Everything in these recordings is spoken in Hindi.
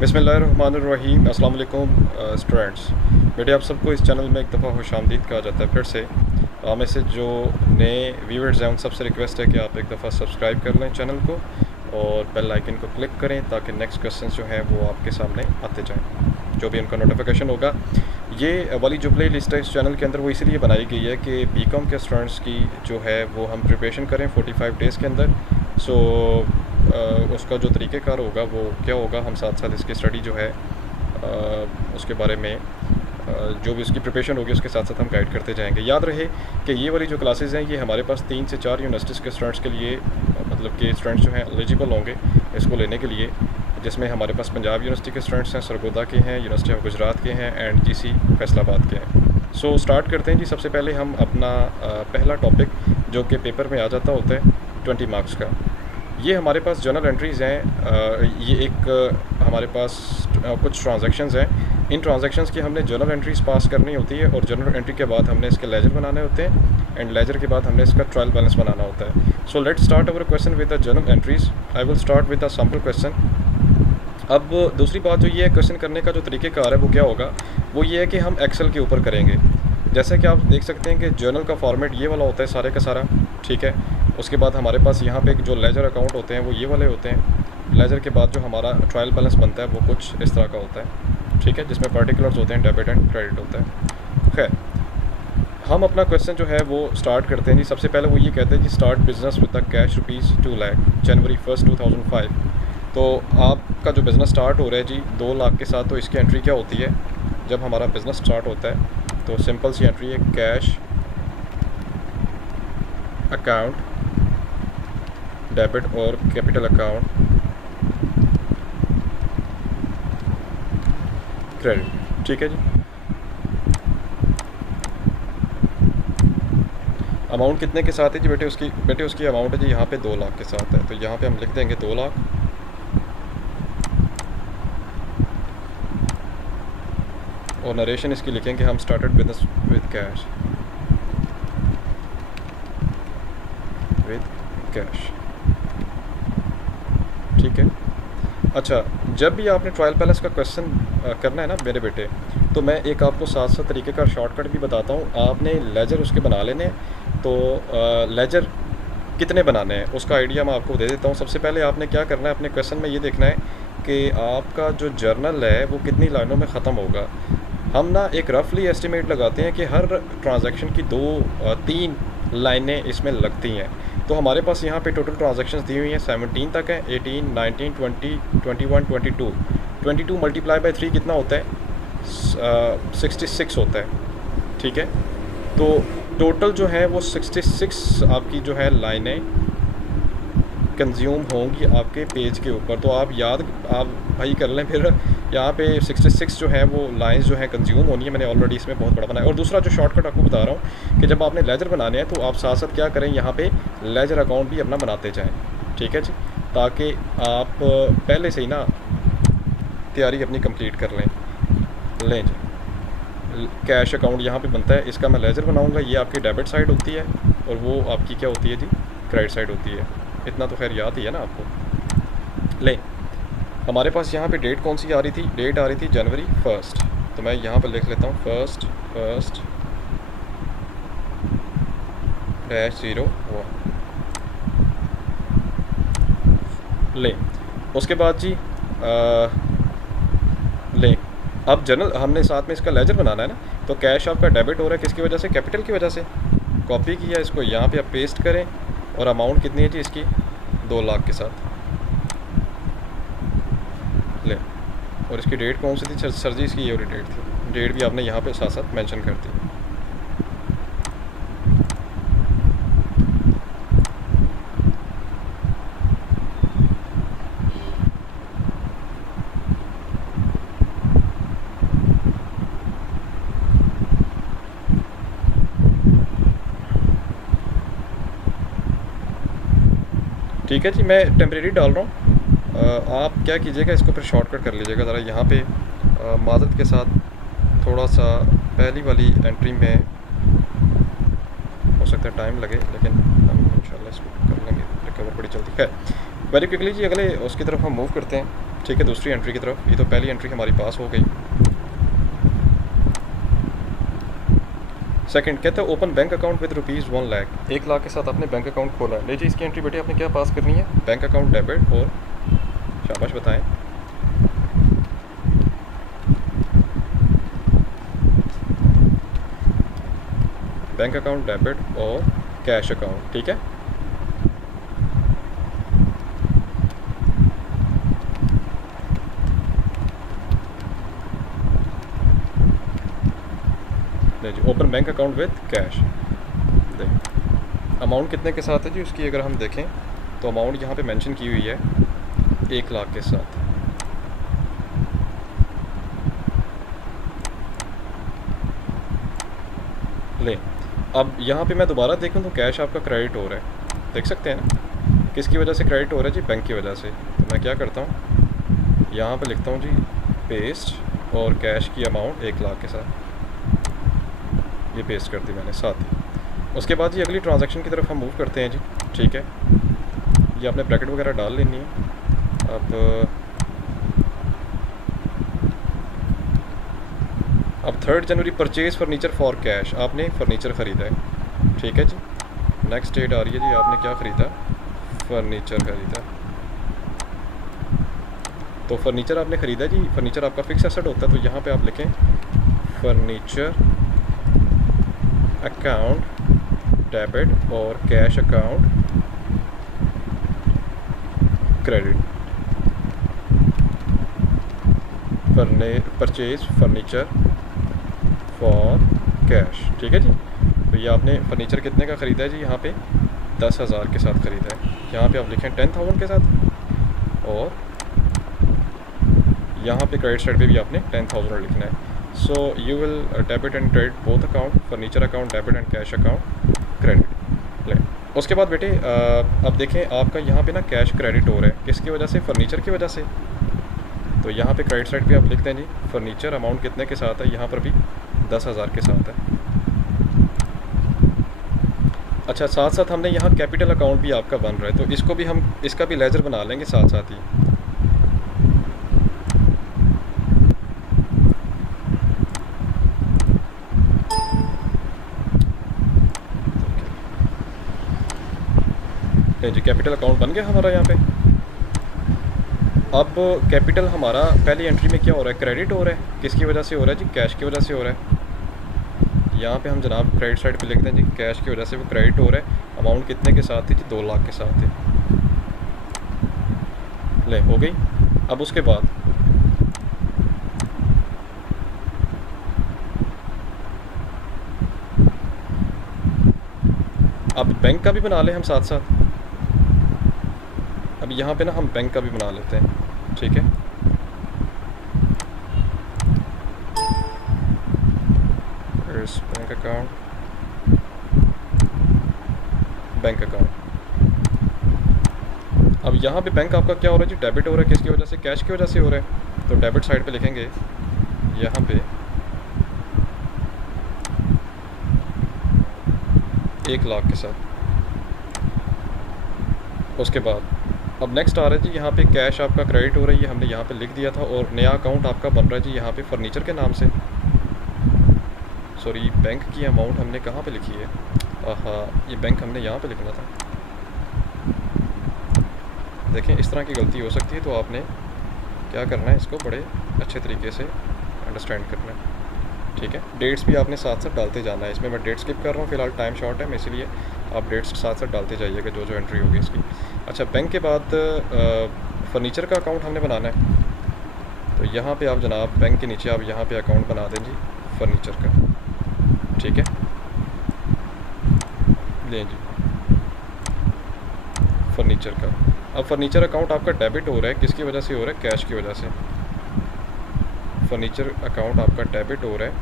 बिस्मिल्लाहिर्रहमानिर्रहीम। अस्सलाम वालेकुम स्टूडेंट्स। बेटे आप सबको इस चैनल में एक दफ़ा खुशामदीद कहा जाता है। फिर से में से जो नए व्यूअर्स हैं उन सबसे रिक्वेस्ट है कि आप एक दफ़ा सब्सक्राइब कर लें चैनल को और बेल आइकन को क्लिक करें ताकि नेक्स्ट क्वेश्चन जो हैं वो आपके सामने आते जाएं, जो भी उनका नोटिफिकेशन होगा। ये वाली जो प्ले लिस्ट है इस चैनल के अंदर वो इसलिए बनाई गई है कि बीकॉम के स्टूडेंट्स की जो है वो हम प्रिपरेशन करें 45 डेज़ के अंदर। सो उसका जो तरीक़ेकार होगा वो क्या होगा, हम साथ साथ इसकी स्टडी जो है उसके बारे में जो भी उसकी प्रिपरेशन होगी उसके साथ साथ हम गाइड करते जाएंगे। याद रहे कि ये वाली जो क्लासेस हैं ये हमारे पास 3 से 4 यूनिवर्सिटीज़ के स्टूडेंट्स के लिए, मतलब कि स्टूडेंट्स जो हैं एलिजिबल होंगे इसको लेने के लिए, जिसमें हमारे पास पंजाब यूनिवर्सिटी के स्टूडेंट्स हैं, सरगोदा के हैं, यूनिवर्सिटी ऑफ गुजरात के हैं एंड GC फैसलाबाद के हैं। सो स्टार्ट करते हैं जी। सबसे पहले हम अपना पहला टॉपिक जो कि पेपर में आ जाता होता है 20 मार्क्स का, ये हमारे पास जर्नल एंट्रीज़ हैं। ये एक हमारे पास कुछ ट्रांजैक्शंस हैं। इन ट्रांजैक्शंस की हमने जर्नल एंट्रीज़ पास करनी होती है और जर्नल एंट्री के बाद हमने इसके लेजर बनाने होते हैं एंड लेजर के बाद हमने इसका ट्रायल बैलेंस बनाना होता है। So let's start our question with the journal entries. I will start with the sample question. अब दूसरी बात जो ये है, क्वेश्चन करने का जो तरीक़ेकार है वो क्या होगा, वो ये है कि हम एक्सेल के ऊपर करेंगे। जैसे कि आप देख सकते हैं कि जर्नल का फॉर्मेट ये वाला होता है सारे का सारा, ठीक है। उसके बाद हमारे पास यहाँ पे जो लेजर अकाउंट होते हैं वो ये वाले होते हैं। लेजर के बाद जो हमारा ट्रायल बैलेंस बनता है वो कुछ इस तरह का होता है, ठीक है, जिसमें पर्टिकुलर्स होते हैं, डेबिट एंड क्रेडिट होता है। खैर, हम अपना क्वेश्चन जो है वो स्टार्ट करते हैं जी। सबसे पहले वो ये कहते हैं कि start business with the cash ₹2 lakh जनवरी 1, 2005। तो आपका जो बिज़नेस स्टार्ट हो रहा है जी 2 लाख के साथ, तो इसकी एंट्री क्या होती है जब हमारा बिज़नेस स्टार्ट होता है? तो सिंपल सी एंट्री है, कैश अकाउंट, डेबिट और कैपिटल अकाउंट, क्रेडिट, ठीक है जी। अमाउंट कितने के साथ है जी बेटे उसकी अमाउंट है जी यहाँ पे 2 लाख के साथ है। तो यहाँ पे हम लिख देंगे 2 लाख और नरेशन इसकी लिखेंगे हम स्टार्टेड बिजनेस विद कैश, ठीक है। अच्छा, जब भी आपने ट्रायल बैलेंस का क्वेश्चन करना है ना मेरे बेटे, तो मैं एक आपको साथ साथ तरीके का शॉर्टकट भी बताता हूँ। आपने लेजर उसके बना लेने हैं। तो लेजर कितने बनाने हैं उसका आइडिया मैं आपको दे देता हूँ। सबसे पहले आपने क्या करना है, अपने क्वेश्चन में ये देखना है कि आपका जो जर्नल है वो कितनी लाइनों में ख़त्म होगा। हम ना एक रफली एस्टिमेट लगाते हैं कि हर ट्रांजैक्शन की 2-3 लाइनें इसमें लगती हैं। तो हमारे पास यहाँ पे टोटल ट्रांजैक्शंस दी हुई हैं 17 तक है, 18, 19, 20, 21, 22। 22 मल्टीप्लाई बाई 3 कितना होता है? 66 होता है, ठीक है। तो टोटल जो है वो 66 आपकी जो है लाइनें कंज्यूम होंगी आपके पेज के ऊपर। तो आप भाई कर लें फिर। यहाँ पे 66 जो है वो लाइंस जो है कंज्यूम होनी है। मैंने ऑलरेडी इसमें बहुत बड़ा बनाया। और दूसरा जो शॉर्टकट आपको बता रहा हूँ कि जब आपने लेजर बनाने हैं तो आप साथ साथ क्या करें, यहाँ पे लेजर अकाउंट भी अपना बनाते जाएं, ठीक है जी, ताकि आप पहले से ही ना तैयारी अपनी कंप्लीट कर लें जी। कैश अकाउंट यहाँ पे बनता है, इसका मैं लेजर बनाऊँगा। ये आपकी डेबिट साइड होती है और वो आपकी क्या होती है जी, क्रेडिट साइड होती है। इतना तो खैर याद ही है ना आपको। ले, हमारे पास यहाँ पे डेट कौन सी आ रही थी? डेट आ रही थी जनवरी 1। तो मैं यहाँ पर लिख लेता हूँ 1/1/01। ले, उसके बाद जी ले, अब जर्नल हमने साथ में इसका लेजर बनाना है ना। तो कैश आपका डेबिट हो रहा है किसकी वजह से? कैपिटल की वजह से। कॉपी किया, इसको यहाँ पे आप पेस्ट करें और अमाउंट कितनी है जी इसकी? 2 लाख के साथ। ले, और इसकी डेट कौन सी थी सर जी? इसकी ये वाली डेट थी। डेट भी आपने यहाँ पे साथ साथ मेंशन कर दी। ठीक है जी, मैं टेम्परेरी डाल रहा हूँ। आप क्या कीजिएगा, इसको फिर शॉर्टकट कर लीजिएगा ज़रा। यहाँ पे माज़रत के साथ थोड़ा सा पहली वाली एंट्री में हो सकता है टाइम लगे, लेकिन हम इंशाल्लाह इसको कर लेंगे रिकवर बड़ी जल्दी। है वेरी क्विकली जी। अगले उसकी तरफ हम मूव करते हैं। ठीक है, दूसरी एंट्री की तरफ। ये तो पहली एंट्री हमारी पास हो गई। सेकंड कहते हैं open bank account with ₹1,00,000, 1 lakh के साथ आपने बैंक अकाउंट खोला है। ले जी, इसकी एंट्री बेटे आपने क्या पास करनी है? बैंक अकाउंट डेबिट और शाबाश बताएं। बैंक अकाउंट डेबिट और कैश अकाउंट, ठीक है। ले जी, open bank account with cash. देख अमाउंट कितने के साथ है जी उसकी, अगर हम देखें तो अमाउंट यहाँ पे मेंशन की हुई है 1 लाख के साथ। ले अब यहाँ पे मैं दोबारा देखूँ तो कैश आपका क्रेडिट हो रहा है, देख सकते हैं ना। किसकी वजह से क्रेडिट हो रहा है जी? बैंक की वजह से। तो मैं क्या करता हूँ, यहाँ पे लिखता हूँ जी पेस्ट और कैश की अमाउंट 1 लाख के साथ, ये पेस्ट कर दी मैंने साथ ही। उसके बाद जी अगली ट्रांजैक्शन की तरफ हम मूव करते हैं जी, ठीक है। ये आपने ब्रैकेट वगैरह डाल लेनी है। अब 3 जनवरी परचेज फर्नीचर फॉर कैश, आपने फर्नीचर ख़रीदा है, ठीक है जी। नेक्स्ट डेट आ रही है जी, आपने क्या ख़रीदा? फर्नीचर ख़रीदा। तो फर्नीचर आपने ख़रीदा जी, फर्नीचर आपका फिक्स एसेट होता है, तो यहाँ पे आप लिखें फर्नीचर अकाउंट डेबिट और cash account credit. Purchase furniture for cash, ठीक है जी। तो ये आपने फर्नीचर कितने का ख़रीदा है जी? यहाँ पे 10,000 के साथ ख़रीदा है। यहाँ पे आप लिखें 10,000 के साथ, और यहाँ पे क्रेडिट साइड पे भी आपने 10,000 लिखना है। So you will debit and credit both account, furniture account debit and cash account credit. ले उसके बाद बेटे अब देखें आपका यहाँ पे ना कैश क्रेडिट हो रहा है, किसकी वजह से? फर्नीचर की वजह से। तो यहाँ पे क्रेडिट साइड पे आप लिखते हैं जी फर्नीचर अमाउंट कितने के साथ है? यहाँ पर भी 10,000 के साथ है। अच्छा, साथ साथ हमने यहाँ कैपिटल अकाउंट भी आपका बन रहा है, तो इसको भी हम, इसका भी लेजर बना लेंगे साथ साथ ही। जी कैपिटल अकाउंट बन गया हमारा यहाँ पे। अब कैपिटल हमारा पहली एंट्री में क्या हो रहा है? क्रेडिट हो रहा है, किसकी वजह से हो रहा है जी? कैश की वजह से हो रहा है। यहाँ पे हम जनाब क्रेडिट साइड पे लिखते हैं जी कैश की वजह से वो क्रेडिट हो रहा है। अमाउंट कितने के साथ थी जी? 2 लाख के साथ थी। ले हो गई। अब उसके बाद अब बैंक का भी बना लें हम साथ साथ। अब यहाँ पे ना हम बैंक का भी बना लेते हैं, ठीक है। Bank account, bank account. अब यहाँ पे बैंक आपका क्या हो रहा है जी? डेबिट हो रहा है, किसकी वजह से? कैश की वजह से हो रहा है। तो डेबिट साइड पे लिखेंगे यहाँ पे 1 लाख के साथ। उसके बाद अब नेक्स्ट आ रहा है जी यहाँ पे कैश आपका क्रेडिट हो रही है, हमने यहाँ पे लिख दिया था, और नया अकाउंट आपका बन रहा है जी यहाँ पे फर्नीचर के नाम से। सॉरी, बैंक की अमाउंट हमने कहाँ पे लिखी है? हाँ, ये बैंक हमने यहाँ पे लिखना था। देखें इस तरह की गलती हो सकती है, तो आपने क्या करना है, इसको बड़े अच्छे तरीके से अंडरस्टैंड करना है, ठीक है। डेट्स भी आपने साथ साथ डालते जाना है। इसमें मैं डेट स्किप कर रहा हूँ, फिलहाल टाइम शॉर्ट है, मैं इसलिए आप डेट्स साथ साथ डालते जाइएगा जो जो एंट्री होगी इसकी। अच्छा, बैंक के बाद फर्नीचर का अकाउंट हमने बनाना है, तो यहाँ पे आप जनाब बैंक के नीचे आप यहाँ पे अकाउंट बना दें जी फर्नीचर का, ठीक है। लें जी फर्नीचर का। अब फर्नीचर अकाउंट आपका डेबिट हो रहा है, किसकी वजह से हो रहा है? कैश की वजह से। फर्नीचर अकाउंट आपका डेबिट हो रहा है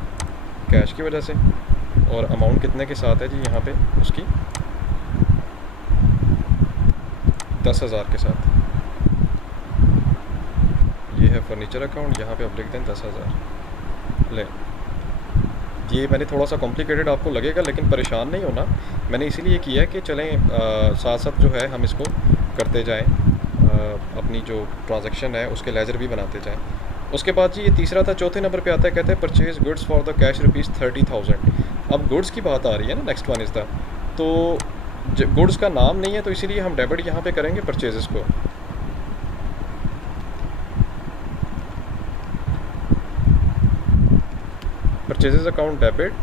कैश की वजह से, और अमाउंट कितने के साथ है जी? यहाँ पे उसकी 10,000 के साथ। ये है फर्नीचर अकाउंट, यहाँ पे आप लिख दें 10,000। ले, ये मैंने थोड़ा सा कॉम्प्लिकेटेड आपको लगेगा, लेकिन परेशान नहीं होना, मैंने इसीलिए किया है कि चलें साथ साथ जो है हम इसको करते जाएं। अपनी जो ट्रांजैक्शन है उसके लेजर भी बनाते जाएं। उसके बाद जी ये तीसरा था, चौथे नंबर पे आता है, कहते हैं purchase goods for the cash ₹30,000। अब गुड्स की बात आ रही है ना, नेक्स्ट वन इज़ द, तो गुड्स का नाम नहीं है तो इसीलिए हम डेबिट यहाँ पे करेंगे परचेजेस को। Purchases account debit,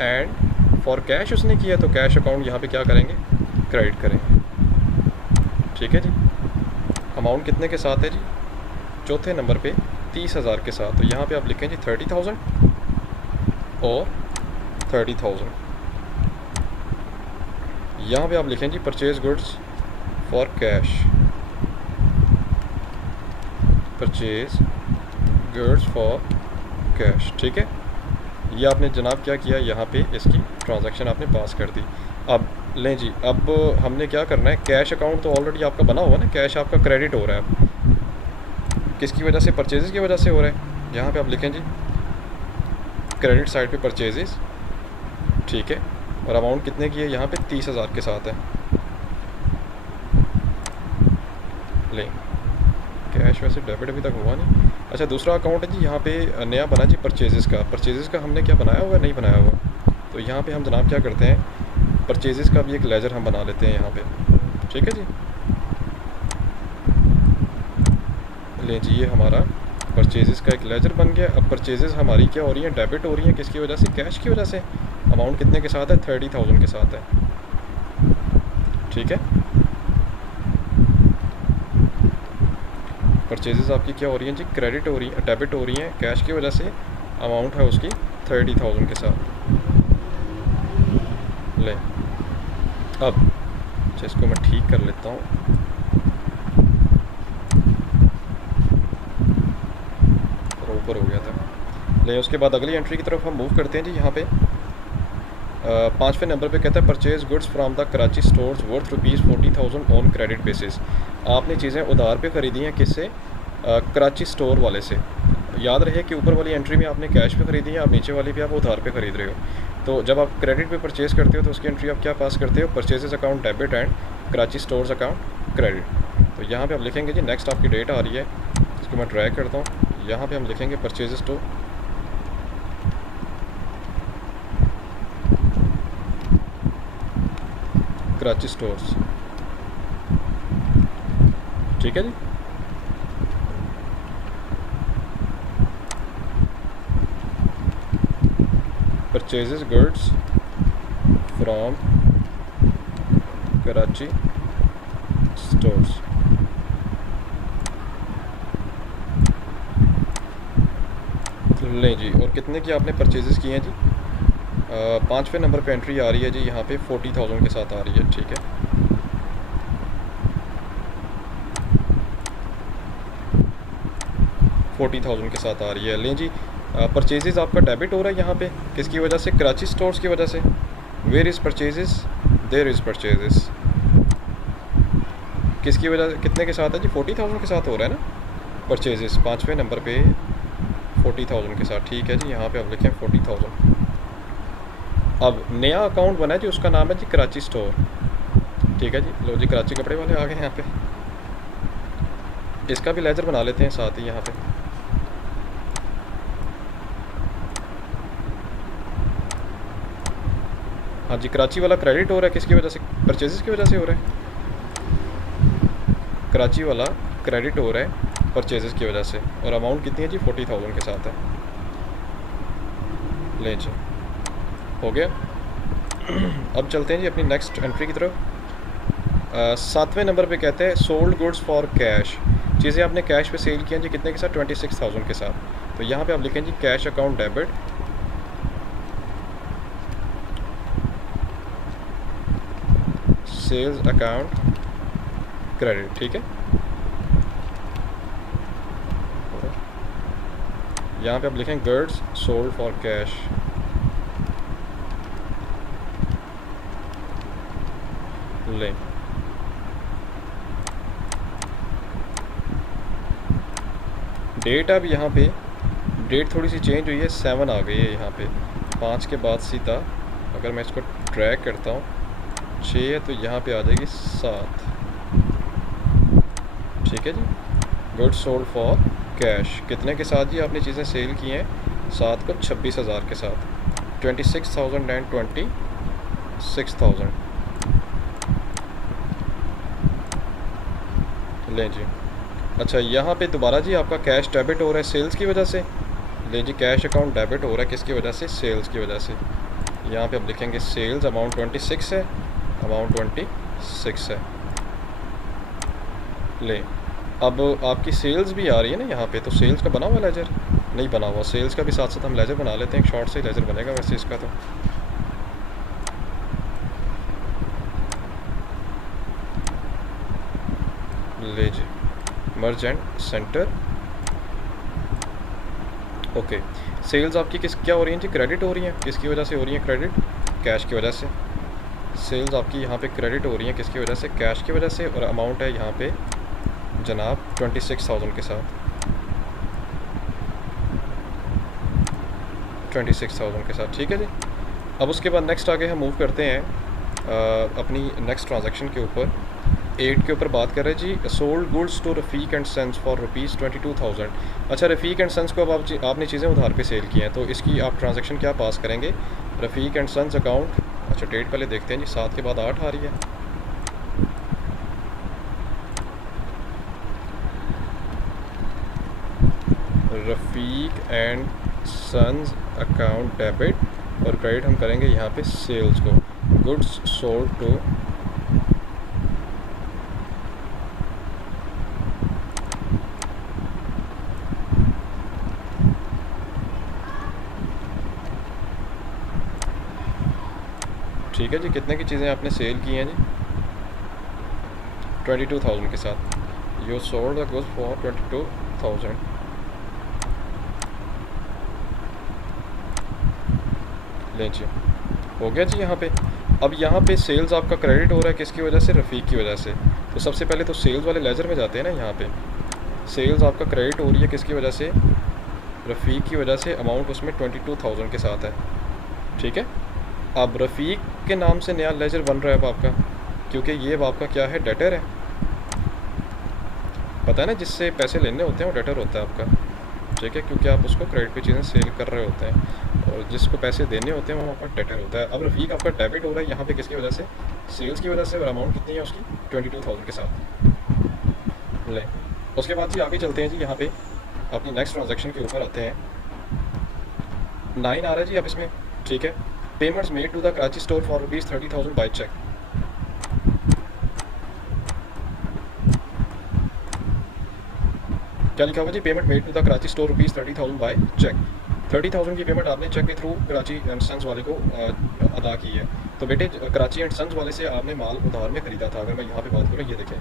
and for cash उसने किया तो कैश अकाउंट यहाँ पे क्या करेंगे, क्रेडिट करेंगे। ठीक है जी। अमाउंट कितने के साथ है जी, चौथे नंबर पे 30,000 के साथ। तो यहाँ पे आप लिखें जी 30,000 और 30,000। यहाँ पे आप लिखें जी purchase goods for cash, purchase goods for cash. ठीक है, ये आपने जनाब क्या किया, यहाँ पे इसकी ट्रांजैक्शन आपने पास कर दी। अब लें जी, अब हमने क्या करना है, कैश अकाउंट तो ऑलरेडी आपका बना हुआ है ना, कैश आपका क्रेडिट हो रहा है, किसकी वजह से, परचेजेस की वजह से हो रहा है। यहाँ पे आप लिखें जी क्रेडिट साइड पे परचेजेस। ठीक है, और अमाउंट कितने की है, यहाँ पे 30,000 के साथ है। लें, कैश वैसे डेबिट अभी तक हुआ नहीं। अच्छा, दूसरा अकाउंट है जी, यहाँ पे नया बना जी परचेजेस का। परचेजेस का हमने क्या बनाया हुआ है, नहीं बनाया हुआ, तो यहाँ पे हम जनाब क्या करते हैं, परचेजेस का भी एक लेजर हम बना लेते हैं यहाँ पे। ठीक है जी, लें जी, ये हमारा परचेजेस का एक लेजर बन गया। अब परचेजेस हमारी क्या हो रही हैं, डेबिट हो रही हैं, किसकी वजह से, कैश की वजह से। अमाउंट कितने के साथ है, 30,000 के साथ है। ठीक है, परचेजेस आपकी क्या हो रही हैं जी, क्रेडिट हो रही है, डेबिट हो रही हैं कैश की वजह से। अमाउंट है उसकी 30,000 के साथ। ले, अब इसको मैं ठीक कर लेता हूँ। ऊपर हो गया था। ले, उसके बाद अगली एंट्री की तरफ हम मूव करते हैं जी। यहाँ पे 5वें नंबर पे कहता है purchase goods from the Karachi stores worth ₹40,000 on credit basis. आपने चीज़ें उधार पे ख़रीदी हैं, किससे, कराची स्टोर वाले से। याद रहे कि ऊपर वाली एंट्री में आपने कैश पे ख़रीदी है, आप नीचे वाली पे आप उधार पे ख़रीद रहे हो। तो जब आप क्रेडिट पे परचेज़ करते हो तो उसकी एंट्री आप क्या पास करते हो, purchases account debit and Karachi stores account credit. तो यहाँ पे आप लिखेंगे जी, नेक्स्ट आपकी डेट आ रही है, इसको मैं ड्रैग करता हूँ। यहाँ पे हम लिखेंगे परचेजेस टू कराची स्टोर्स। ठीक है जी, purchases goods from Karachi stores. लें जी, और कितने की आपने परचेजेस किए हैं जी, 5वें नंबर पे एंट्री आ रही है जी, यहाँ पे 40,000 के साथ आ रही है। ठीक है, $40,000 के साथ आ रही है। लें जी, परचेजेस आपका डेबिट हो रहा है यहाँ पे, किसकी वजह से, कराची स्टोर्स की वजह से। Where is purchases, there is purchases. किसकी वजह, कितने के साथ है जी, 40,000 के साथ हो रहा है ना परचेजेस, 5वें नंबर पे 40,000 के साथ। ठीक है जी, यहाँ पे आप लिखें 40,000। अब नया अकाउंट बना है जी, उसका नाम है जी कराची स्टोर। ठीक है जी, लो जी, कराची कपड़े वाले आ गए यहाँ पे, इसका भी लेजर बना लेते हैं साथ ही यहाँ पे। हाँ जी, कराची वाला क्रेडिट हो रहा है, किसकी वजह से, परचेजेस की वजह से हो रहा है। कराची वाला क्रेडिट हो रहा है परचेजेस की वजह से, और अमाउंट कितनी है जी, 40,000 के साथ है। ले जी, हो गया। अब चलते हैं जी अपनी नेक्स्ट एंट्री की तरफ। 7वें नंबर पे कहते हैं सोल्ड गुड्स फॉर कैश। चीज़ें आपने कैश पे सेल किया जी, कितने के साथ, 26,000 के साथ। तो यहाँ पे आप लिखें जी cash account debit, sales account credit. ठीक है, यहाँ पे आप लिखें गुड्स सोल्ड फॉर कैश। लें, डेट अब यहाँ पे डेट थोड़ी सी चेंज हुई है, 7 आ गई है यहाँ पे, 5 के बाद सीधा अगर मैं इसको ट्रैक करता हूँ 6 है तो यहाँ पे आ जाएगी 7। ठीक है जी। गुड्स सोल्ड फॉर कैश कितने के साथ जी आपने चीज़ें सेल की हैं? 7 को 26,000 के साथ, 26,000 एंड 26,000। लें जी। अच्छा, यहाँ पे दोबारा जी आपका कैश डेबिट हो रहा है सेल्स की वजह से। लें जी, कैश अकाउंट डेबिट हो रहा है किसकी वजह से? सेल्स की वजह से। यहाँ पे आप लिखेंगे सेल्स अमाउंट 26 है, अमाउंट 26 है। ले, अब आपकी सेल्स भी आ रही है ना यहाँ पे, तो सेल्स का बना हुआ लेजर नहीं बना हुआ। सेल्स का भी साथ साथ हम लेजर बना लेते हैं, एक शॉर्ट से लेजर बनेगा वैसे इसका। तो ले जी, merge and center. Okay, sales आपकी क्या हो रही हैं जी? क्रेडिट हो रही हैं। किसकी वजह से हो रही हैं क्रेडिट? कैश की वजह से। सेल्स आपकी यहाँ पे क्रेडिट हो रही हैं किसकी वजह से? कैश की वजह से। और अमाउंट है यहाँ पे जनाब 26,000 के साथ, 26,000 के साथ। ठीक है जी। अब उसके बाद नेक्स्ट आगे हम मूव करते हैं अपनी नेक्स्ट ट्रांजैक्शन के ऊपर। 8 के ऊपर बात कर रहे हैं जी, sold goods to Rafiq and sons for ₹22,000। अच्छा, रफ़ीक एंड सन्स को अब आपने चीज़ें उधार पे सेल की हैं, तो इसकी आप ट्रांजैक्शन क्या पास करेंगे? रफ़ीक एंड सन्स अकाउंट। अच्छा, डेट पहले देखते हैं जी, 7 के बाद 8 आ रही है। रफ़ीक एंड सन्स अकाउंट डेबिट, और क्रेडिट हम करेंगे यहाँ पे सेल्स को। गुड्स सोल्ड टू ठीक है जी। कितने की चीज़ें आपने सेल की हैं जी? 22,000 के साथ। You sold the goods for 22,000। लें जी, हो गया जी यहाँ पे। अब यहाँ पे सेल्स आपका क्रेडिट हो रहा है किसकी वजह से? रफ़ीक की वजह से। तो सबसे पहले तो सेल्स वाले लेजर में जाते हैं ना। यहाँ पे सेल्स आपका क्रेडिट हो रही है किसकी वजह से? रफ़ीक की वजह से। अमाउंट उसमें 22,000 के साथ है। ठीक है। अब रफ़ीक के नाम से नया लेजर बन रहा है अब आपका, क्योंकि ये अब आपका क्या है? डेटर है। पता है ना, जिससे पैसे लेने होते हैं वो डेटर होता है आपका। ठीक है, क्योंकि आप उसको क्रेडिट पे चीज़ें सेल कर रहे होते हैं, और जिसको पैसे देने होते हैं वो आपका डेटर होता है। अब रफ़ीक आपका डेबिट हो रहा है यहाँ पे किसकी वजह से? सेल्स की वजह से। और अमाउंट कितनी है उसकी? 22,000 के साथ। ले, उसके बाद जी आगे चलते हैं जी। यहाँ पे अपनी नेक्स्ट ट्रांजैक्शन के ऊपर आते हैं। 9 आ रहा है जी अब इसमें। ठीक है। Payments made to the Karachi store for ₹30,000 by cheque. क्या लिखा हुआ जी? Payment made to the Karachi store ₹30,000 by cheque. 30,000 की पेमेंट आपने चेक के थ्रू कराची एंड सन्स वाले को अदा की है। तो बेटे, कराची एंड सन्स वाले से आपने माल उधार में ख़रीदा था। अगर मैं यहाँ पे बात करूँ, ये देखें,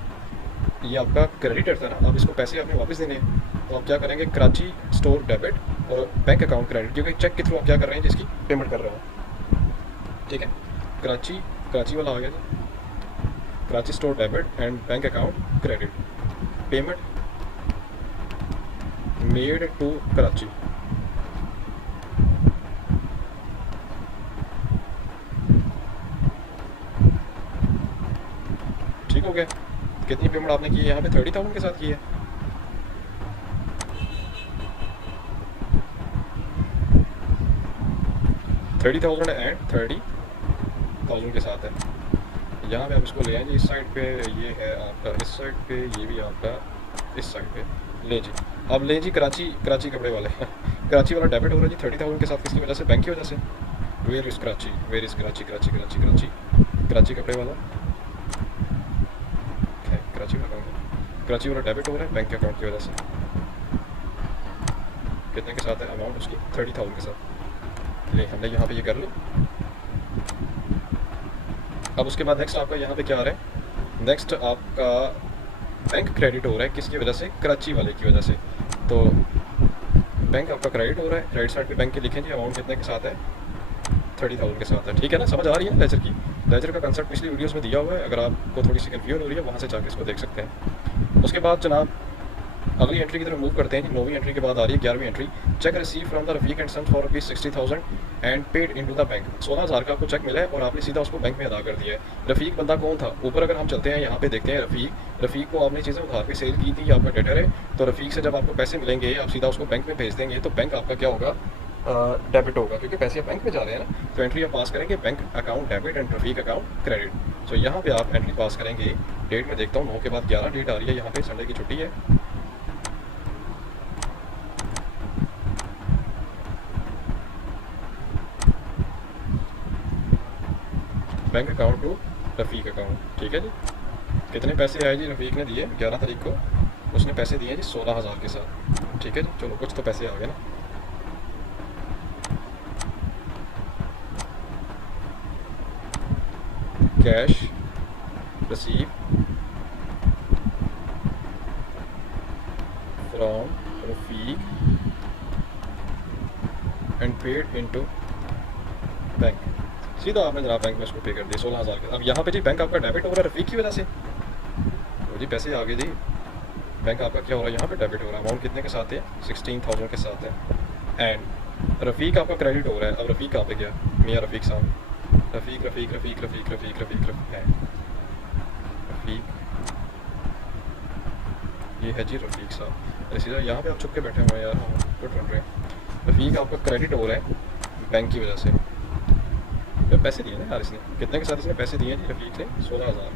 ये आपका क्रेडिटर था ना। अब इसको पैसे आपने वापस देने हैं, तो आप क्या करेंगे? कराची स्टोर डेबिट और बैंक अकाउंट क्रेडिट, क्योंकि चेक के थ्रू आप क्या कर रहे हैं? जिसकी पेमेंट कर रहे हो। ठीक है। कराची वाला आ गया जी। Karachi store debit and bank account credit. Payment made to Karachi. ठीक हो गया। कितनी पेमेंट आपने की है यहाँ पे? 30,000 के साथ की है। $30,000 एंड 30,000 के साथ है। यहाँ पे आप इसको ले आएंगे इस साइड पे, ये है आपका इस साइड पे, ये भी आपका इस साइड पे। ले जी, अब ले जी कराची कपड़े वाले कराची वाला डेबिट हो रहा है जी 30,000 के साथ। किसकी वजह से? बैंक की वजह से। वेयर इज़ कराची कपड़े वाला है। कराची वाला डेबिट हो रहा है बैंक के अकाउंट की वजह से। कितने के साथ है? अमाउंट उसकी 30,000 के साथ। ले, हमने यहाँ पे ये कर ली। अब उसके बाद नेक्स्ट आपका यहाँ पे क्या आ रहा है? नेक्स्ट आपका बैंक क्रेडिट हो रहा है किसकी वजह से? कराची वाले की वजह से। तो बैंक आपका क्रेडिट हो रहा है। राइट साइड पे बैंक के लिखें जी। अमाउंट कितने के साथ है? 30,000 के साथ है। ठीक है ना, समझ आ रही है लेजर की? लेजर का कंसेप्ट पिछली वीडियोस में दिया हुआ है, अगर आपको थोड़ी सी कन्फ्यूजन हो रही है वहाँ से जाकर इसको देख सकते हैं। उसके बाद जनाब अगली एंट्री की तरफ मूव करते हैं जी। 9वीं एंट्री के बाद आ रही है 11वीं entry. Cheque receive from the Rafiq and sons for ₹60,000 and paid into the bank. 16,000 का आपको चेक मिला है और आपने सीधा उसको बैंक में अदा कर दिया है। रफीक बंदा कौन था? ऊपर अगर हम चलते हैं यहाँ पे देखते हैं रफीक को आपने चीज़ें उधार पे सेल की थी, आपका डेटर है। तो रफीक से जब आपको पैसे मिलेंगे आप सीधा उसको बैंक में भेज देंगे, तो बैंक आपका क्या होगा? डेबिट होगा, क्योंकि पैसे बैंक में जा रहे हैं ना। तो एंट्री आप पास करेंगे bank account debit and Rafiq account credit. तो यहाँ पे आप एंट्री पास करेंगे। डेट में देखता हूँ 9 के बाद 11 डेट आ रही है, यहाँ पे संडे की छुट्टी है। Bank account to Rafiq account, ठीक है जी। कितने पैसे आए जी? रफीक ने दिए 11 तारीख को, उसने पैसे दिए जी 16,000 के साथ, ठीक है जी। चलो कुछ तो पैसे आ गए ना। Cash receive from Rafiq and paid into bank. सीधा आपने जनाब बैंक में उसको पे कर दिया 16,000 के। अब यहाँ पे जी बैंक आपका डेबिट हो रहा है रफीक की वजह से। तो जी पैसे आ गए जी, बैंक आपका क्या हो रहा है? यहाँ पे डेबिट हो रहा है। अमाउंट कितने के साथ है? 16,000 के साथ है। एंड रफीक आपका क्रेडिट हो रहा है। अब रफीक कहाँ पे गया? मियाँ रफीक साहब, रफीक रफीक रफीक रफीक रफीक रफीक रफीक है रफीक, ये है जी रफीक साहब। अरे सीधा यहाँ पे आप छुप के बैठे हुए हैं यार, हम तो ढूंढ रहे हैं। रफीक आपका क्रेडिट हो रहा है बैंक की वजह से। तो पैसे दिए ना यार इसने, कितने के साथ इसने पैसे दिए हैं जी? रफीक ने 16,000।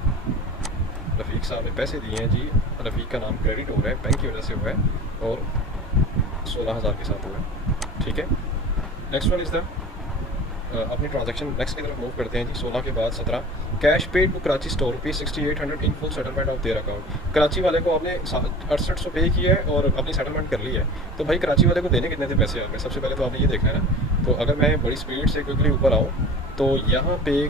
रफीक साहब ने पैसे दिए हैं जी, रफीक का नाम क्रेडिट हो रहा है, बैंक की वजह से हुआ है और 16,000 के साथ हुआ है, ठीक है। नेक्स्ट वन इज़ द अपनी ट्रांजैक्शन नेक्स्ट की तरफ मूव करते हैं जी। 16 के बाद 17, cash paid to Karachi store ₹6800 in full settlement of their account. Karachi वाले को आपने 6800 पे किया है और अपनी सेटलमेंट कर ली है। तो भाई कराची वाले को देने कितने थे पैसे आपने? सबसे पहले तो आपने ये देखना है ना। तो अगर मैं बड़ी स्पीड से क्विकली ऊपर आऊँ तो यहाँ पे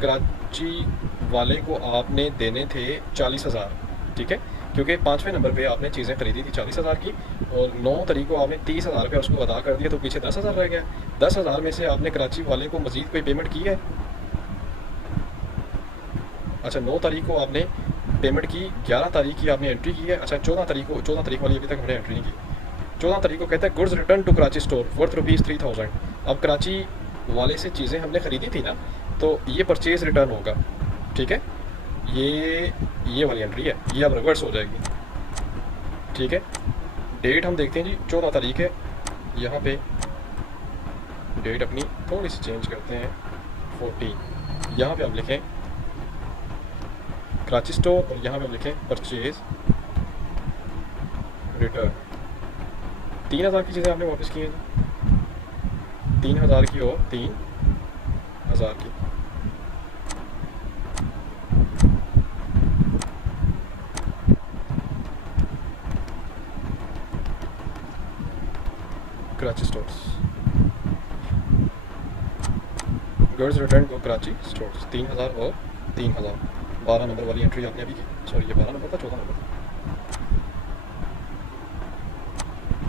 कराची वाले को आपने देने थे 40,000, ठीक है, क्योंकि 5वें नंबर पे आपने चीज़ें खरीदी थी 40,000 की और 9 तारीख को आपने 30,000 रुपये उसको अदा कर दिया, तो पीछे 10,000 रह गया। 10,000 में से आपने कराची वाले को मज़ीद कोई पेमेंट की है? अच्छा 9 तारीख को आपने पेमेंट की, 11 तारीख की आपने एंट्री की है। अच्छा 14 तारीख वाली अभी तक हमने एंट्री नहीं की। 14 तारीख को कहता है goods return to Karachi store worth ₹3,000। अब कराची वाले से चीज़ें हमने ख़रीदी थी ना, तो ये परचेज़ रिटर्न होगा, ठीक है। ये वाली एंट्री है, ये अब रिवर्स हो जाएगी, ठीक है। डेट हम देखते हैं जी 14 तारीख है। यहाँ पे डेट अपनी थोड़ी सी चेंज करते हैं 14। यहाँ पे आप लिखें कराची स्टोर और यहाँ पे आप लिखें परचेज़ रिटर्न। 3,000 की चीज़ें आपने वापस की हैं जी, 3,000 की और 3,000 की। कराची स्टोर्स गुड्स रिटर्न को कराची स्टोर्स 3,000 और 3,000। 12 नंबर वाली एंट्री आपने अभी की। सॉरी ये 12 नंबर था, 14 नंबर था।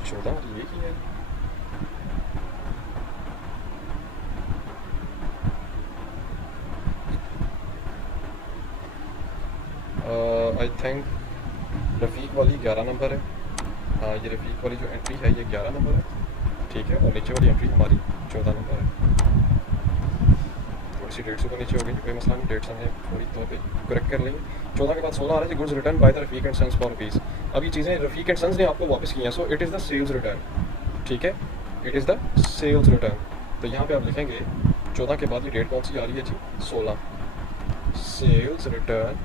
14 वाली ये की है। आई थिंक रफ़ीक वाली 11 नंबर है। हाँ ये रफ़ीक वाली जो एंट्री है ये 11 नंबर है, ठीक है। और नीचे वाली एंट्री हमारी 14 नंबर है। थोड़ी सी डेट्स ऊपर नीचे हो गई, कोई मसला नहीं, डेट्स हमें पूरी तौर पे करेक्ट कर लेंगे। 14 के बाद 16 आ रहा है जी, goods return by the Rafiq and sons for ₹। अब ये चीज़ें रफ़ीक एंड सन्स ने आपको वापस की हैं, so it is the sales return, ठीक है। It is the sales return. तो यहाँ पे आप लिखेंगे 14 के बाद ये डेट कौन सी आ रही है जी? 16। सेल्स रिटर्न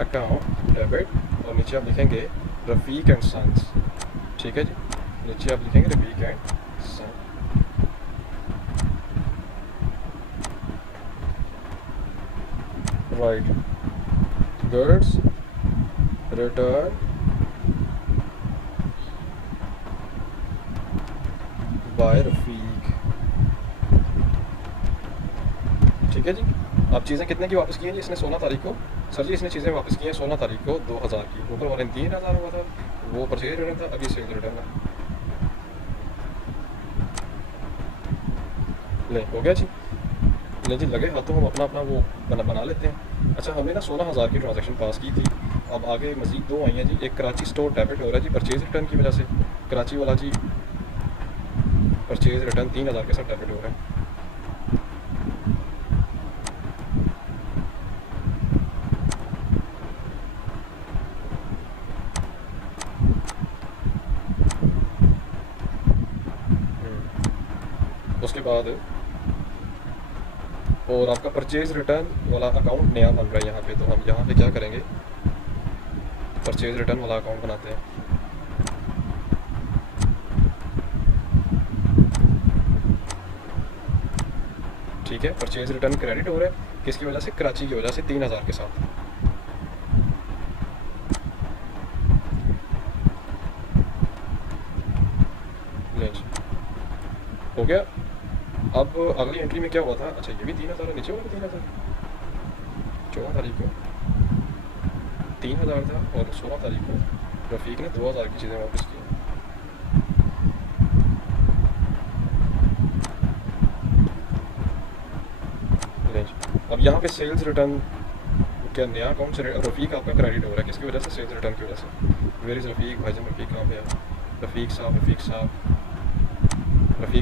अकाउंट डेबिट और नीचे आप लिखेंगे रफ़ीक एंड सन्स, ठीक है जी। नीचे आप लिखेंगे Rafiq and sons. Right, goods return by Rafiq, ठीक है जी। अब चीज़ें कितने की वापस की हैं जी इसने? 16 तारीख को। सर जी इसने चीज़ें वापस की हैं 16 तारीख को 2,000 की। ऊपर वाले 3,000 हुआ था, वो परचेज रिटर्न था, अभी सेल्स रिटर्न है। ले हो गया जी। नहीं जी, लगे हाथों हम अपना अपना वो बना लेते हैं। अच्छा, हमने ना 16,000 की ट्रांजैक्शन पास की थी। अब आगे मज़ीद 2 आई हैं जी। एक कराची स्टोर डेबिट हो रहा है जी परचेज़ रिटर्न की वजह से। कराची वाला जी परचेज़ रिटर्न 3,000 के साथ डेबिट हो रहा है। उसके बाद और आपका परचेज़ रिटर्न वाला अकाउंट नया बन रहा है यहाँ पे। तो हम यहाँ पे क्या करेंगे, परचेज़ रिटर्न वाला अकाउंट बनाते हैं। ठीक है, परचेज़ रिटर्न क्रेडिट हो रहा है किसकी वजह से, कराची की वजह से 3,000 के साथ। हो गया। अब अगली एंट्री में क्या हुआ था, अच्छा ये भी 3,000 है, नीचे वाला भी 3,000। 14 तारीख को 3,000 था और 16 तारीख को रफ़ीक ने 2,000 की चीज़ें वापस की। अब यहाँ पे सेल्स रिटर्न क्या नया अकाउंट से रफ़ीक आपका क्रेडिट हो रहा है किसकी वजह से, सेल्स रिटर्न की वजह से। वेयर इज़ रफ़ीक, भाईजान रफ़ीक कहाँ पे है, रफ़ीक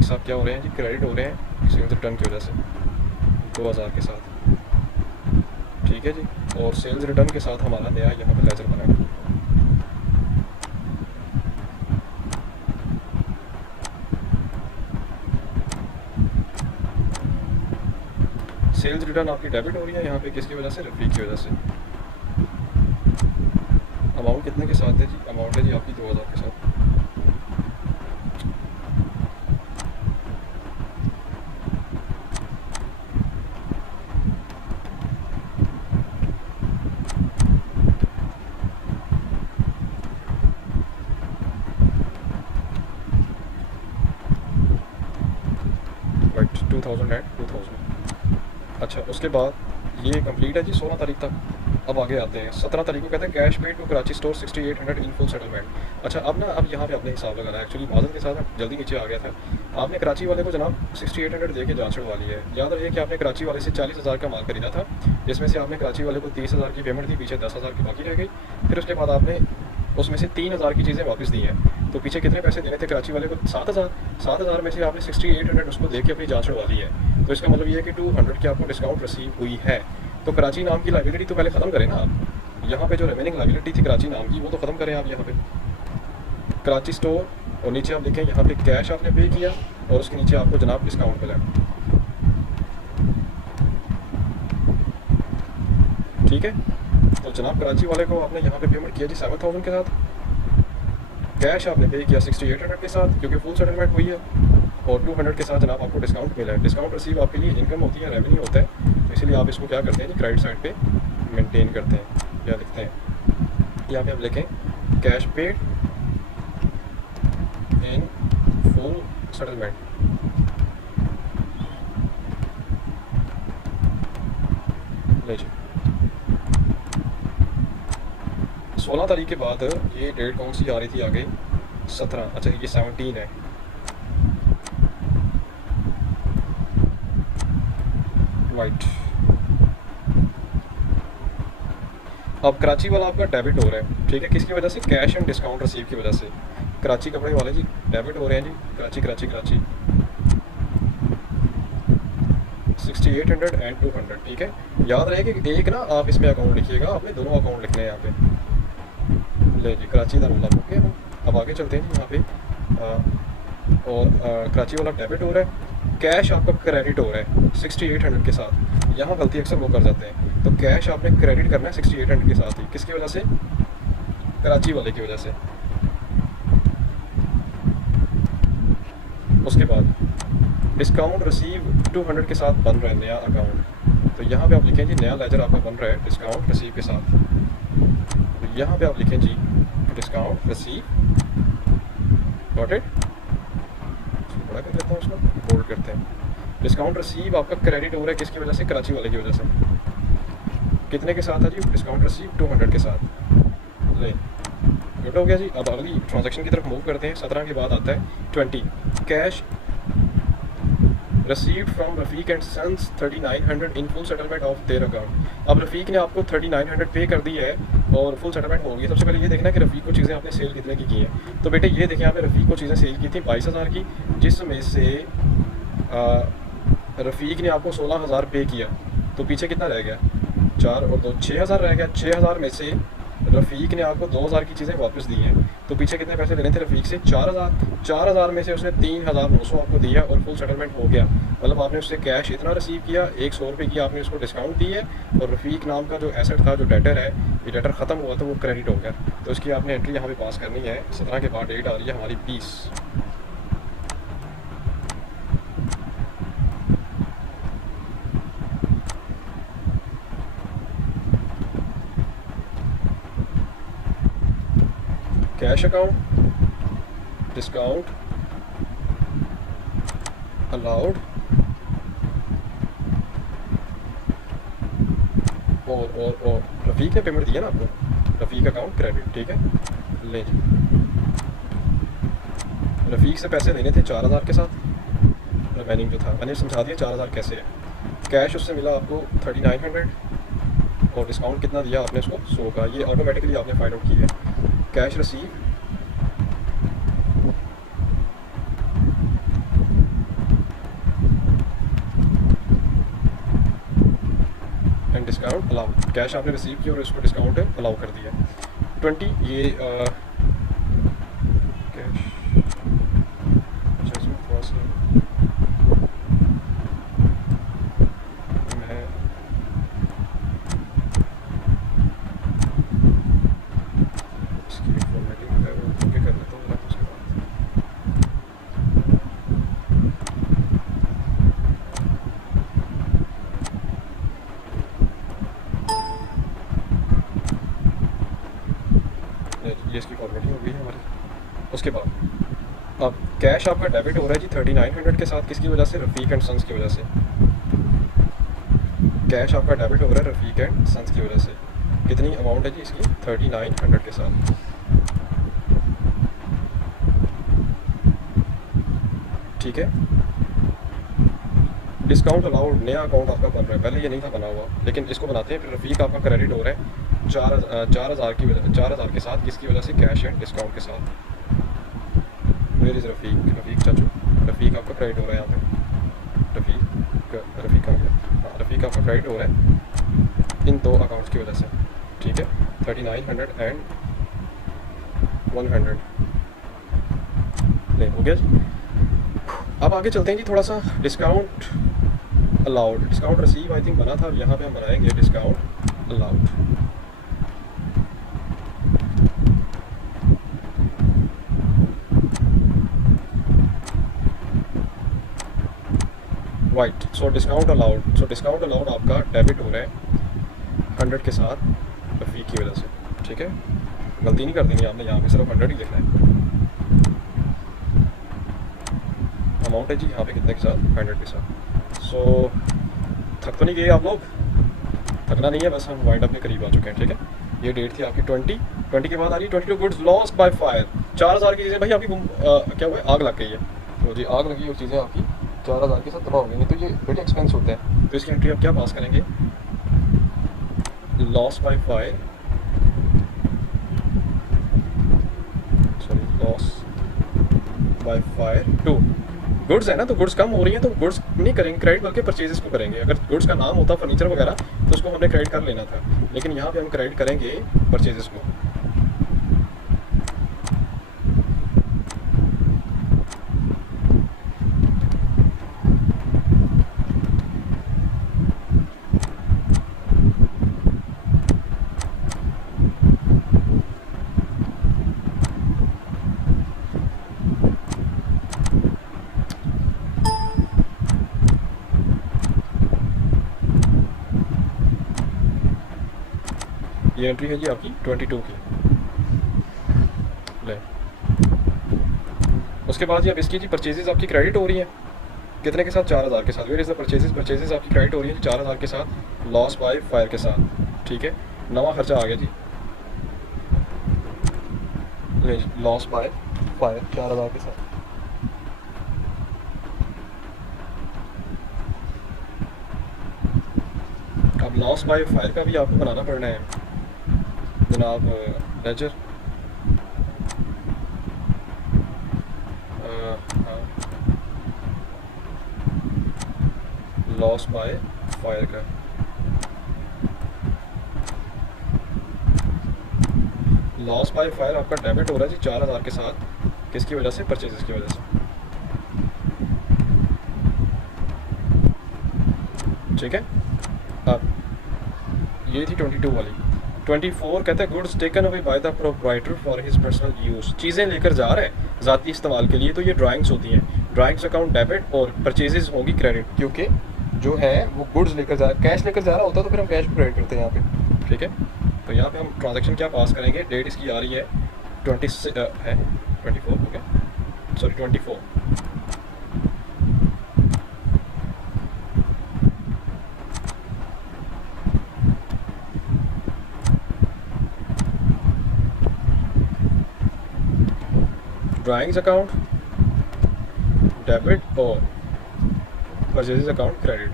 साहब क्या हो रहे हैं जी, क्रेडिट हो रहे हैं सेल्स रिटर्न की वजह से 2,000 के साथ। ठीक है जी, और सेल्स रिटर्न के साथ हमारा नया यहाँ पे लेजर बना है। सेल्स रिटर्न आपकी डेबिट हो रही है यहाँ पे किसकी वजह से, रफ़ीक की वजह से। अमाउंट कितने के साथ है जी, अमाउंट है जी आपकी 2,000 के साथ। Right, 2,000 and 2,000। अच्छा, उसके बाद ये कंप्लीट है जी 16 तारीख तक। अब आगे आते हैं 17 तारीख को, कहते हैं cash paid to Karachi store 6800 in full settlement. अच्छा, अब यहाँ पे अपने हिसाब लगाना है। एक्चुअली माजन के साथ जल्दी नीचे आ गया था। आपने कराची वाले को जनाब 6800 दे के जान छुड़वा ली है। याद रखिए कि आपने कराची वाले से 40,000 का माल खरीदा था, जिसमें से आपने कराची वाले को 30,000 की पेमेंट दी, पीछे 10,000 की बाकी रह गई। फिर उसके बाद आपने उसमें से 3,000 की चीज़ें वापस दी हैं। तो पीछे कितने पैसे देने थे कराची वाले को, 7,000 में से आपने 6800 उसको दे के अपनी जान छुड़वा ली है। तो इसका मतलब ये है कि 200 की आपको डिस्काउंट रिसीव हुई है। तो कराची नाम की लाइबिलिटी तो पहले ख़त्म करें ना आप। यहाँ पे जो रिमेनिंग लाइबिलिटी थी कराची नाम की वो तो ख़त्म करें आप। यहाँ पे कराची स्टोर और नीचे आप देखें यहाँ पे कैश आपने पे किया और उसके नीचे आपको जनाब डिस्काउंट मिला। ठीक है, तो जनाब कराची वाले को आपने यहाँ पे पेमेंट किया जी 7,000 के साथ, कैश आपने पे किया 6800 के साथ क्योंकि फुल सेटलमेंट हुई है, और 200 के साथ जनाब आपको डिस्काउंट मिला है। डिस्काउंट रिसीव आपके लिए इनकम होती है, रेवेन्यू होता है। तो इसलिए आप इसको क्या करते हैं जी, क्रेडिट साइड पे मेंटेन करते हैं। क्या लिखते हैं यहाँ पे, आप लिखें cash paid in full settlement. ले जी 16 तारीख के बाद ये डेट कौन सी आ रही थी आगे, 17। अच्छा, ये 17 है। राइट, अब कराची वाला आपका डेबिट हो रहा है। ठीक है, किसकी वजह से, कैश एंड डिस्काउंट रिसीव की वजह से। कराची कपड़े वाले जी डेबिट हो रहे हैं जी, कराची 6800 एंड 200। ठीक है, याद रहे कि एक ना आप इसमें अकाउंट लिखिएगा, आपने दोनों अकाउंट लिखने हैं यहाँ पे। ले जी, कराची का मामला हो गया। अब आगे चलते हैं जी यहाँ पे। और कराची वाला डेबिट हो रहा है, कैश आपका क्रेडिट हो रहा है 6800 के साथ। यहाँ गलती अक्सर वो कर जाते हैं। तो कैश आपने क्रेडिट करना है 6800 के साथ ही, किसकी वजह से, कराची वाले की वजह से। उसके बाद डिस्काउंट रिसीव 200 के साथ बन रहा है नया अकाउंट। तो यहाँ पे आप लिखें जी नया लेजर आपका बन रहा है डिस्काउंट रिसीव के साथ। तो यहाँ पे आप लिखें जी डिस्काउंट रिसीव, गॉट इट। बड़ा कर देता हूँ उसको, बोल्ड करते हैं। डिस्काउंट रिसीव आपका क्रेडिट हो रहा है किसकी वजह से, कराची वाले की वजह से। कितने के साथ है जी, डिस्काउंट रिसीव 200 के साथ। ले गुड हो गया जी। अब अगली ट्रांजैक्शन की तरफ मूव करते हैं। 17 के बाद आता है 20, cash received from Rafiq and Sons 3900 in full settlement of their account। अब रफ़ीक ने आपको 3900 पे कर दी है और फुल सेटलमेंट हो गई। सबसे पहले ये देखना कि रफ़ीक को चीज़ें आपने सेल कितने की हैं। तो बेटे ये देखें, आपने रफ़ीक को चीज़ें सेल की थी 22,000 की, जिसमें से रफ़ीक ने आपको 16,000 पे किया। तो पीछे कितना रह गया? 4 और 2 6,000 रह गया। 6,000 में से रफ़ीक ने आपको 2,000 की चीज़ें वापस दी हैं। तो पीछे कितने पैसे लेने थे रफ़ीक से? 4,000। 4,000 में से उसने 3,900 आपको दिया और फुल सेटलमेंट हो गया। मतलब आपने उससे कैश इतना रिसीव किया, 100 रुपये की आपने उसको डिस्काउंट दी है, और रफ़ीक नाम का जो एसेट था, जो डेटर है, ये डेटर ख़त्म हुआ तो वो क्रेडिट हो गया। तो इसकी आपने एंट्री यहाँ पे पास करनी है। 17 के बाद डेट आ रही है हमारी 20। कैश अकाउंट, डिस्काउंट अलाउड और रफ़ीक ने पेमेंट दिया ना आपको, रफ़ीक अकाउंट क्रेडिट। ठीक है, ले जी। रफ़ीक से पैसे लेने थे 4,000 के साथ रिमेनिंग जो था, मैंने समझा दिया 4,000 कैसे है। कैश उससे मिला आपको 3900 और डिस्काउंट कितना दिया आपने उसको? 100 का। ये ऑटोमेटिकली आपने फाइंड आउट की है। Cash receive and discount allow. Cash आपने रिसीव किया और इसको डिस्काउंट अलाउ कर दिया। 20 ये कैश। अच्छा, इसमें थोड़ा सा मैं इसकी फॉर्मेटिंग है वो ओके कर लेता हूँ उसके बाद। ये इसकी फॉर्मेटिंग हो गई है हमारी। उसके बाद अब कैश आपका डेबिट हो रहा है जी 3900 के साथ। किसकी वजह से? रफ़ीक एंड सन्स की वजह से। कैश आपका डेबिट हो रहा है रफ़ीक एंड सन्स की वजह से। कितनी अमाउंट है जी इसकी? 3900 के साथ। ठीक है, डिस्काउंट अलाउड नया अकाउंट आपका बन रहा है, पहले ये नहीं था बना हुआ, लेकिन इसको बनाते हैं। फिर रफ़ीक आपका क्रेडिट हो रहा है 4,000 के साथ। किसकी वजह से? कैश एंड डिस्काउंट के साथ। वेयर इज़ रफ़ीक? रफ़ीक चाचू, रफ़ीक आपका क्रेडिट हो रहा है यहाँ पे। रफ़ीक का हाँ, रफ़ीक आपका क्रेडिट हो रहा है इन दो अकाउंट्स की वजह से। ठीक है, 3900 एंड 100 नहीं हो गया जी। अब आगे चलते हैं जी थोड़ा सा। Discount allowed, discount receive I think बना था, यहाँ पे हम बनाएंगे discount allowed. White. So discount allowed आपका डेबिट हो रहा है 100 के साथ रफ़ीक की वजह से। ठीक है, गलती नहीं कर देनी आपने, यहाँ पे सिर्फ 100 ही लिखना है। अमाउंट है जी यहाँ पे कितने के साथ? 100 के साथ। सो थक तो नहीं गए आप लोग? थकना नहीं है, बस हम वाइंड अप के करीब आ चुके हैं। ठीक है, ये डेट थी आपकी 20 के बाद आ रही 22 गुड्स लॉस्ट बाय फायर। 4,000 की चीज़ें भाई आपकी क्या हुआ है? आग लग गई है। तो जी आग लगी और चीज़ें आपकी 4,000 के साथ तबाह हो गई। तो ये बड़े एक्सपेंस होते हैं। तो इसकी एंट्री आप क्या पास करेंगे? Loss by fire, sorry loss by fire to goods है ना, तो गुड्स कम हो रही है तो गुड्स नहीं करेंगे क्रेडिट, बल्कि परचेजेस को करेंगे। अगर गुड्स का नाम होता फर्नीचर वगैरह तो उसको हमने क्रेडिट कर लेना था, लेकिन यहाँ पे हम क्रेडिट करेंगे परचेजेस को। ये एंट्री है जी आपकी 22 की। ले उसके बाद जी अब इसकी जी परचेजेस आपकी क्रेडिट हो रही हैं कितने के साथ? 4,000 के साथ। वेयर इज़ द परचेजेस आपकी क्रेडिट हो रही है जी 4,000 के साथ, लॉस बाय फायर के साथ। ठीक है, नवा खर्चा आ गया जी, लॉस बाय फायर 4,000 के साथ। अब लॉस बाय फायर का भी आपको बनाना पड़ना है जनाब लेजर। लॉस बाय फायर का लॉस बाय फायर आपका डेबिट हो रहा है जी 4000 के साथ। किसकी वजह से? परचेजेस की वजह से। ठीक है, अब ये थी 22 वाली। 24 कहते हैं goods taken away by the proprietor for his personal use. चीज़ें लेकर जा रहे हैं ज़ाती इस्तेमाल के लिए, तो ये ड्राइंग्स होती हैं। ड्राइंग्स अकाउंट डेबिट और परचेजेस होगी क्रेडिट, क्योंकि जो है वो गुड्स लेकर जा कैश लेकर जा रहा होता तो फिर हम कैश क्रेडिट करते हैं यहाँ पे। ठीक है, तो यहाँ पे हम ट्रांजेक्शन क्या पास करेंगे, डेट इसकी आ रही है 24 okay sorry 24। Drawings account debit और परचेजेस अकाउंट क्रेडिट।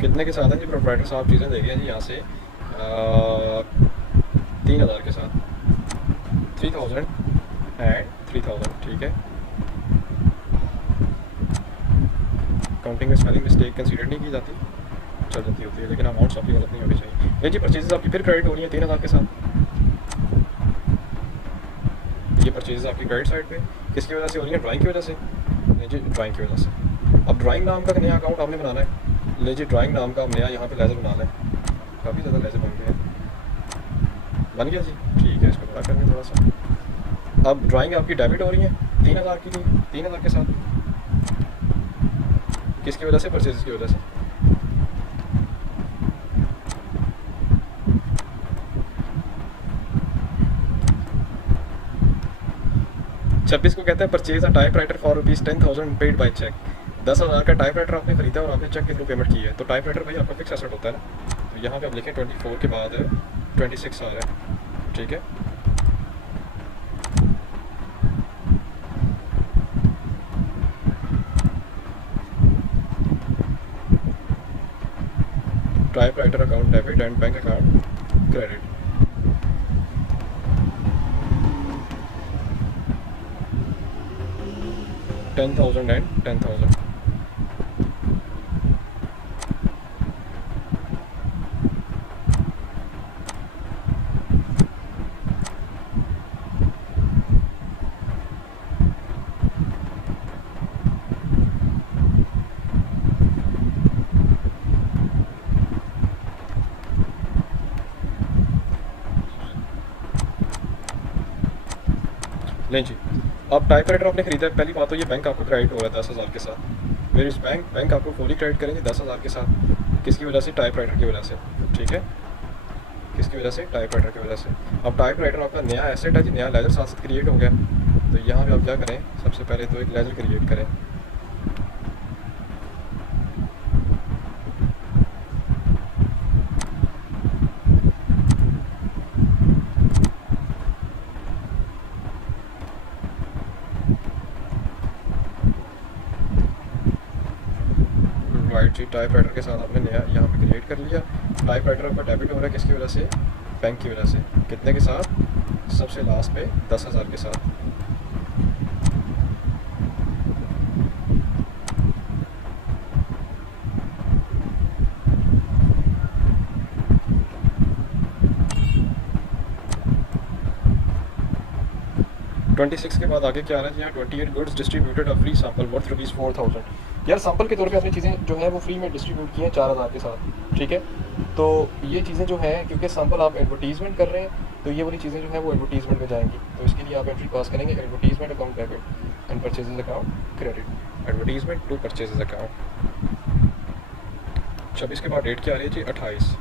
कितने के साथ है जी प्रोप्राइटर साहब? चीज़ें देखिए जी यहाँ से 3000 के साथ 3000 एंड 3000। ठीक है, काउंटिंग में स्पेलिंग मिस्टेक कंसीडर नहीं की जाती, चल जाती होती है, लेकिन अमाउंट्स आपकी गलत नहीं होनी चाहिए। ये जी परचेजेस आपकी फिर क्रेडिट हो रही है 3000 के साथ। ये परचेजेस आपकी क्रेडिट साइड पे किसकी वजह से हो रही है? ड्राइंग की वजह से। नहीं जी, ड्राइंग की वजह से। अब ड्राइंग नाम का नया अकाउंट आपने बनाना है। ले जी, ड्राइंग नाम का हम नया यहाँ पे लेजर बना लें। काफ़ी ज़्यादा लेजर बन गया है, बन गया जी। ठीक है, इसको बड़ा करने थोड़ा सा। अब ड्राइंग आपकी डेबिट हो रही है 3000 की लिए, 3000 के साथ। किसकी वजह से? परचेज की वजह से। छब्बीस को कहते हैं purchase a typewriter for ₹10,000 paid by cheque. 10,000 का टाइप राइटर आपने खरीदा और आपने चेक के थ्रू पेमेंट की है, तो टाइप राइटर भाई आपका फिक्स एसेट होता है ना। तो यहाँ पे आप लिखें 24 के बाद 26 आ रहा है। ठीक है, type writer account debit and bank account credit. $10,000 and 10,000। नहीं जी, अब टाइप राइटर आपने खरीदा है, पहली बात तो ये बैंक आपको क्रेडिट हो रहा है 10,000 के साथ। मेरे इस बैंक आपको फुली क्रेडिट करेंगे 10,000 के साथ। किसकी वजह से? टाइप राइटर की वजह से। ठीक है, किसकी वजह से? टाइप राइटर की वजह से। अब टाइप राइटर आपका नया एसेट है जी, नया लेजर साथ साथ क्रिएट हो गया। तो यहाँ पे आप क्या करें, सबसे पहले तो एक लेजर क्रिएट करें। जी, टाइप राइटर के साथ आपने नया यहाँ पे क्रिएट कर लिया। टाइप राइटर आपका डेबिट हो रहा है किसकी वजह से? बैंक की वजह से। कितने के साथ? सबसे लास्ट पे 10,000 के साथ। $26 के बाद आगे क्या आ रहा है? यहाँ 28 goods distributed a free sample worth ₹4,000। यार सैंपल के तौर पे आपने चीज़ें जो है वो फ्री में डिस्ट्रीब्यूट की हैं 4000 के साथ। ठीक है, तो ये चीज़ें जो हैं, क्योंकि सैंपल आप एडवर्टीजमेंट कर रहे हैं, तो ये वाली चीज़ें जो है वो एडवर्टीजमेंट में जाएंगी। तो इसके लिए आप एंट्री पास करेंगे advertisement account debit and purchases account credit. Advertisement to purchases account. 26 के बाद डेट क्या आ रही है जी? 28।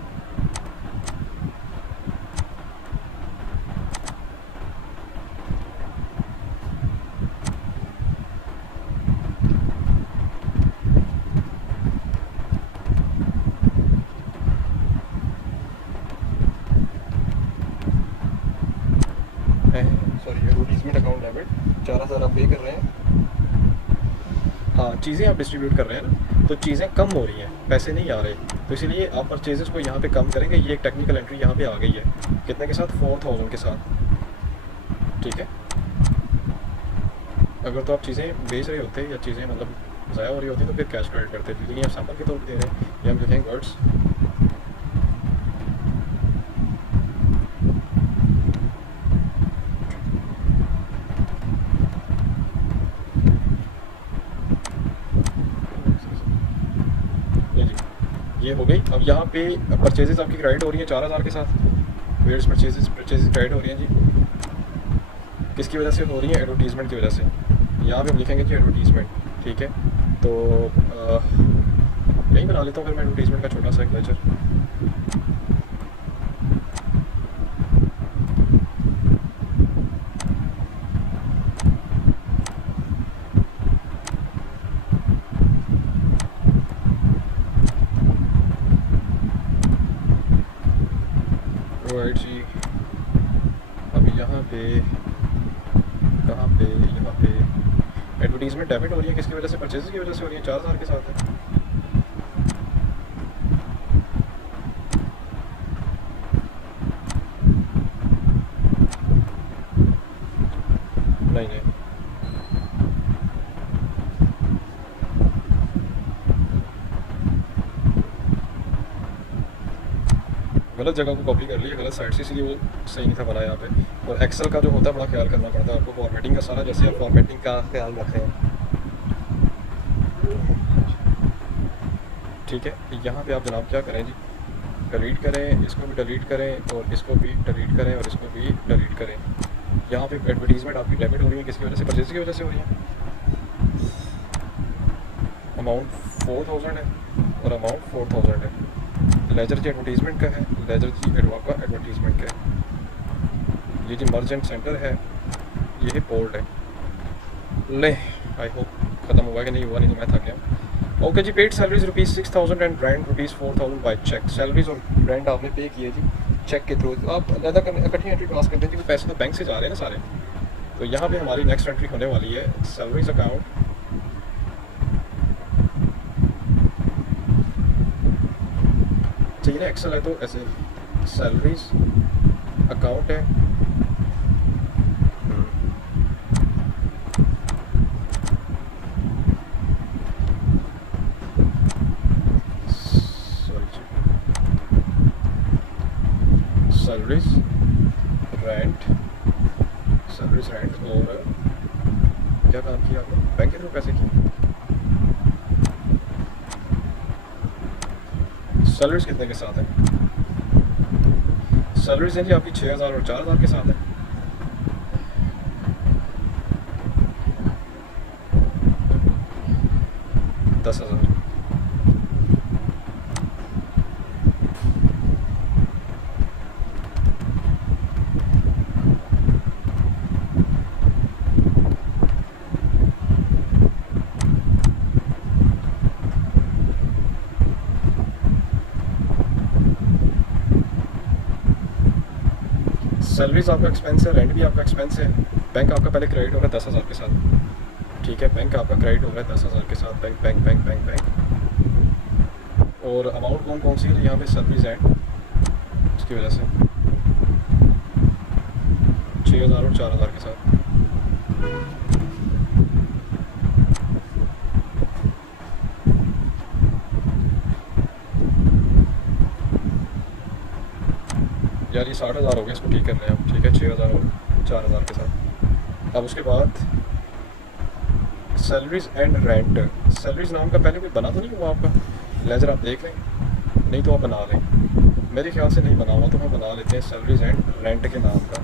चीज़ें आप डिस्ट्रीब्यूट कर रहे हैं ना, तो चीज़ें कम हो रही हैं, पैसे नहीं आ रहे, तो इसीलिए आप परचेजेस को यहाँ पे कम करेंगे। ये एक टेक्निकल एंट्री यहाँ पे आ गई है, कितने के साथ, 4000 के साथ, ठीक है। अगर तो आप चीज़ें बेच रहे होते या चीज़ें मतलब ज़ाया हो रही होती तो फिर कैश क्रेडिट करते थे, लेकिन आप सैम्पल के तौर पर दे रहे हैं। ये हम लिखेंगे वर्ड्स, ये हो गई। अब यहाँ पे परचेजेस आपकी क्रेडिट हो रही है 4000 के साथ, वेयर्स परचेजेस क्रेडिट हो रही हैं जी, किसकी वजह से हो रही है, एडवर्टीज़मेंट की वजह से। यहाँ पे हम लिखेंगे कि एडवर्टीज़मेंट, ठीक है। तो यही बना लेता हूँ फिर मैं एडवर्टीज़मेंट का छोटा सा एक लेक्चर। राइट जी, अब यहाँ पे कहाँ पे, यहाँ पे एडवर्टीज़मेंट डेबिट हो रही है, किसकी वजह से, परचेज़ की वजह से हो रही है, 4000 के साथ है। नहीं नहीं, गलत जगह को कॉपी कर लिया, गलत साइड से, इसलिए वो सही नहीं था बना यहाँ पे। और एक्सेल का जो होता है बड़ा ख्याल करना पड़ता है आपको, फॉर्मेटिंग का सारा, जैसे आप फॉर्मेटिंग का ख्याल रख रहे हैं, ठीक है। यहाँ पे आप जनाब क्या करें जी, डिलीट करें, इसको भी डिलीट करें और इसको भी डिलीट करें और इसको भी डिलीट करें। यहाँ पे एडवर्टीज़मेंट आपकी डेबिट हो रही है, किसकी वजह से, परचेज की वजह से हो रही है। अमाउंट 4000 है और अमाउंट 4000 है। लेजर जी एडवर्टीज़मेंट का है, लेजर जी आपका एडवर्टीज़मेंट का है। ये जी मर्चेंट सेंटर है, ये है पोर्ट है। ले, आई होप ख़त्म हुआ कि नहीं हुआ, नहीं तो मैं थक गया। ओके जी, paid salaries ₹6000 and brand ₹4000 by cheque. Salaries और ब्रांड आपने पे किए जी चेक के थ्रू, आप अलग इकट्ठी एंट्री पास करते हैं जी, पैसे तो बैंक से जा रहे हैं ना सारे। तो यहाँ पे हमारी नेक्स्ट एंट्री होने वाली है सैलरीज अकाउंट, चाहिए ना एक्सेल है तो ऐसे सैलरीज अकाउंट है, सैलरीज रेंट, सैलरीज रेंट, और क्या काम किया आपने, बैंक के थ्रू पैसे किए। सैलरीज कितने के साथ है, सैलरीज है जी आपकी 6000 और 4000 के साथ है। $10,000। सैलरीज आपका एक्सपेंस है, रेंट भी आपका एक्सपेंस है। बैंक आपका पहले क्रेडिट हो रहा है 10,000 के साथ, ठीक है। बैंक आपका क्रेडिट हो रहा है 10,000 के साथ, bank bank bank bank bank. और अमाउंट कौन कौन सी है यहाँ पे, सैलरीज एंड, उसकी वजह से 6000 और 4000 के साथ। यार ये 60,000 हो गया, इसको ठीक कर रहे हैं हम, ठीक है। 6000 और 4000 के साथ। अब उसके बाद सैलरीज एंड रेंट, सैलरीज नाम का पहले कोई बना तो नहीं हुआ आपका, लेजर आप देख लें, नहीं तो आप बना लें, मेरे ख्याल से नहीं बना हुआ, तो हम बना लेते हैं सैलरीज एंड रेंट के नाम का।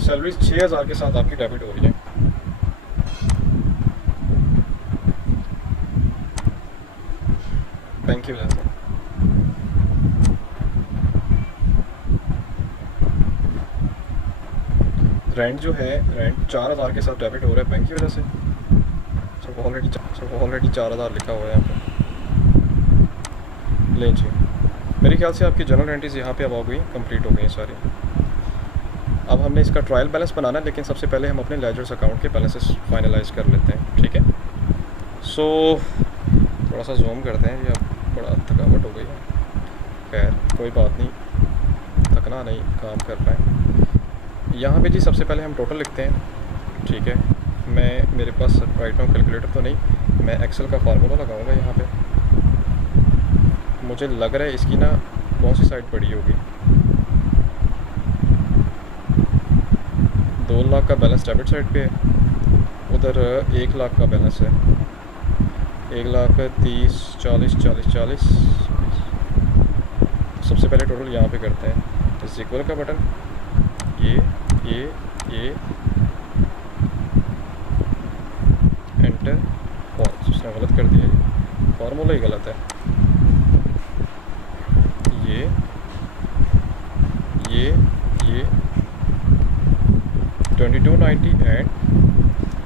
सैलरीज 6000 के साथ आपकी डेबिट हो रही है, बैंक की वजह से। रेंट जो है, रेंट 4000 के साथ डेबिट हो रहा है बैंक की वजह से। सब ऑलरेडी 4000 लिखा हुआ है यहाँ पे। ले जी, मेरे ख्याल से आपकी जनरल एंट्रीज यहाँ पे अब हो गई, कंप्लीट हो गई हैं सारी। अब हमने इसका ट्रायल बैलेंस बनाना है, लेकिन सबसे पहले हम अपने लेजर्स अकाउंट के बैलेंसेस फाइनलाइज कर लेते हैं, ठीक है। सो थोड़ा सा जूम करते हैं, ये अब बड़ा थकावट हो गई है। खैर कोई बात नहीं, थकना नहीं, काम कर रहे हैं। यहाँ पे जी सबसे पहले हम टोटल लिखते हैं, ठीक है। मेरे पास राइट नाउ कैलकुलेटर तो नहीं, मैं एक्सेल का फार्मूला लगाऊंगा यहाँ पे। मुझे लग रहा है इसकी ना कौन सी साइड पड़ी होगी। 2 लाख का बैलेंस डेबिट साइड पे है, उधर 1 लाख का बैलेंस है। 1,30,40 40 सबसे पहले टोटल यहाँ पे करते हैं, इस इक्वल का बटन, ये एंटर। फॉल्स, उसने गलत कर दिया, फार्मूला ही गलत है। ये 2290 एंड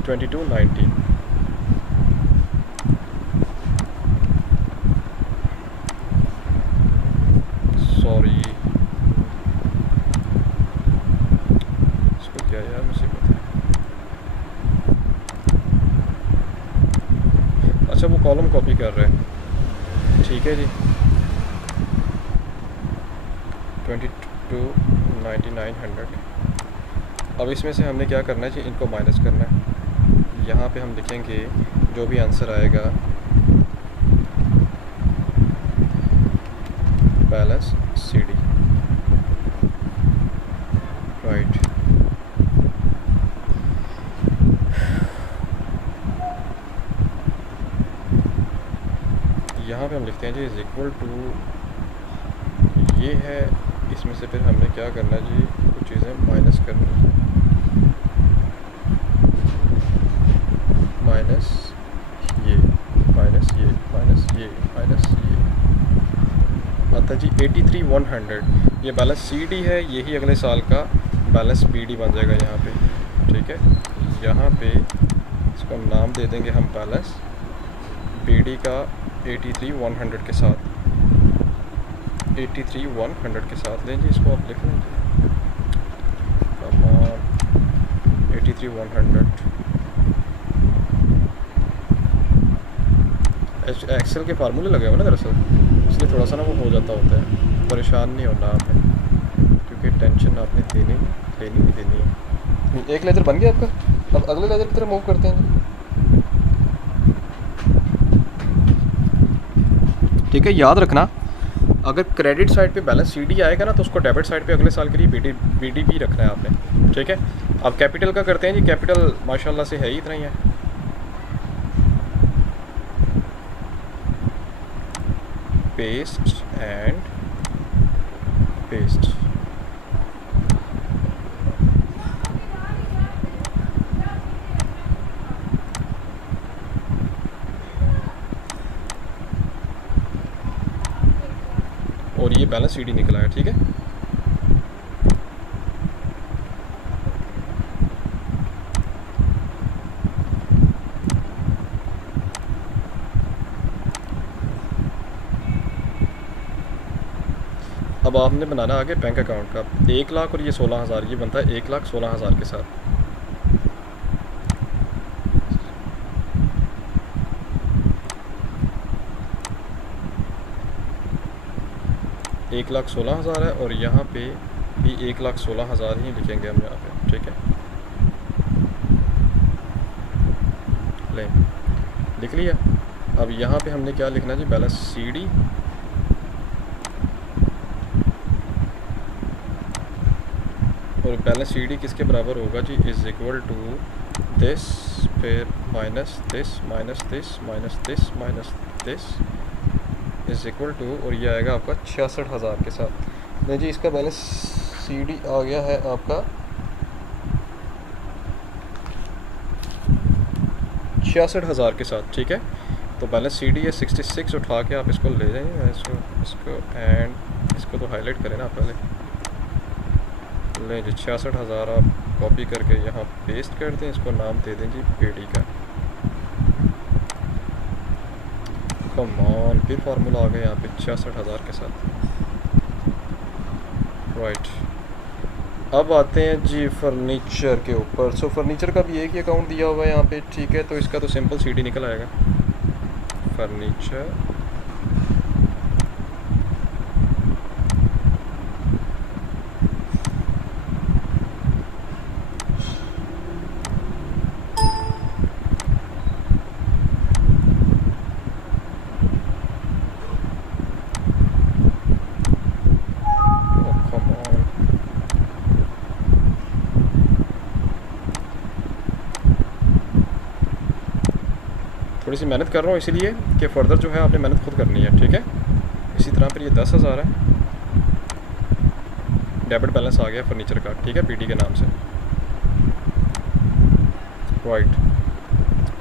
2290। सॉरी, इसको क्या यार मुसीबत है। अच्छा वो कॉलम कॉपी कर रहे हैं, ठीक है जी। 22,9900। अब इसमें से हमने क्या करना है जी, इनको माइनस करना है। यहाँ पे हम लिखेंगे जो भी आंसर आएगा, बैलेंस CD, राइट। यहाँ पे हम लिखते हैं जी इज इक्वल टू, ये है, इसमें से फिर हमने क्या करना है जी, कुछ चीज़ें माइनस करनी है। माइनस ये आता जी 83,100। ये बैलेंस CD है, यही अगले साल का बैलेंस BD बन जाएगा यहाँ पे, ठीक है। यहाँ पे इसको हम नाम दे देंगे हम बैलेंस BD का 83,100 के साथ, 83,100 के साथ लेंगे। इसको आप लिख लेंगे 83,100। एक्सेल के फार्मूले लगे हुए ना दरअसल, इसलिए थोड़ा सा ना वो हो जाता होता है। परेशान नहीं होना आपने, क्योंकि टेंशन आपने लेनी है। एक लेजर बन गया आपका, अब अगले लेजर की तरफ मूव करते हैं, ठीक है। याद रखना, अगर क्रेडिट साइड पे बैलेंस CD आएगा ना, तो उसको डेबिट साइड पे अगले साल के लिए BD भी रखना है आपने, ठीक है। अब कैपिटल का करते हैं जी, कैपिटल माशाल्लाह से है ही इतना ही है। पेस्ट एंड पेस्ट, और ये बैलेंस CD निकला है, ठीक है। अब आपने बनाना आगे बैंक अकाउंट का 1 लाख और ये 16,000, ये बनता है 1,16,000 के साथ। एक 1,16,000 है, और यहाँ पे भी 1,16,000 ही लिखेंगे हम यहाँ पे, ठीक है। ले लिख लिया। अब यहाँ पे हमने क्या लिखना जी, बैलेंस CD, और बैलेंस CD किसके बराबर होगा जी, इज़ इक्वल टू दिस, फिर minus this is equal to, और ये आएगा आपका 66,000 के साथ। नहीं जी, इसका बैलेंस CD आ गया है आपका 66,000 के साथ, ठीक है। तो बैलेंस CD है 66, उठा के आप इसको ले जाइए, इसको एंड इसको तो हाईलाइट करें ना पहले। ले जी 66,000 आप कॉपी करके यहाँ पेस्ट कर दें, इसको नाम दे दें जी पेडी का। कम ऑन, फिर फार्मूला आ गया यहाँ पे 66,000 के साथ। राइट, अब आते हैं जी फर्नीचर के ऊपर। सो फर्नीचर का भी एक ही अकाउंट दिया हुआ है यहाँ पे, ठीक है। तो इसका तो सिंपल सीडी निकल आएगा, फर्नीचर। थोड़ी सी मेहनत कर रहा हूँ इसीलिए कि फ़र्दर जो है आपने मेहनत खुद करनी है, ठीक है। इसी तरह पर ये 10,000 है, डेबिट बैलेंस आ गया फर्नीचर का, ठीक है, पीडी के नाम से। राइट,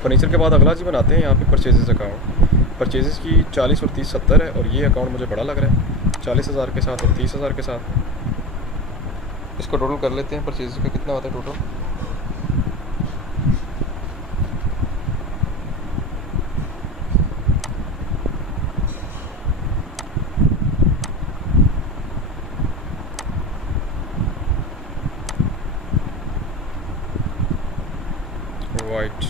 फर्नीचर के बाद अगला जी बनाते हैं यहाँ पे परचेजेस अकाउंट। परचेजेस की 40 और 30 70 है, और ये अकाउंट मुझे बड़ा लग रहा है 40,000 के साथ और 30,000 के साथ। इसको टोटल कर लेते हैं, परचेजेस का कितना होता है टोटल। राइट,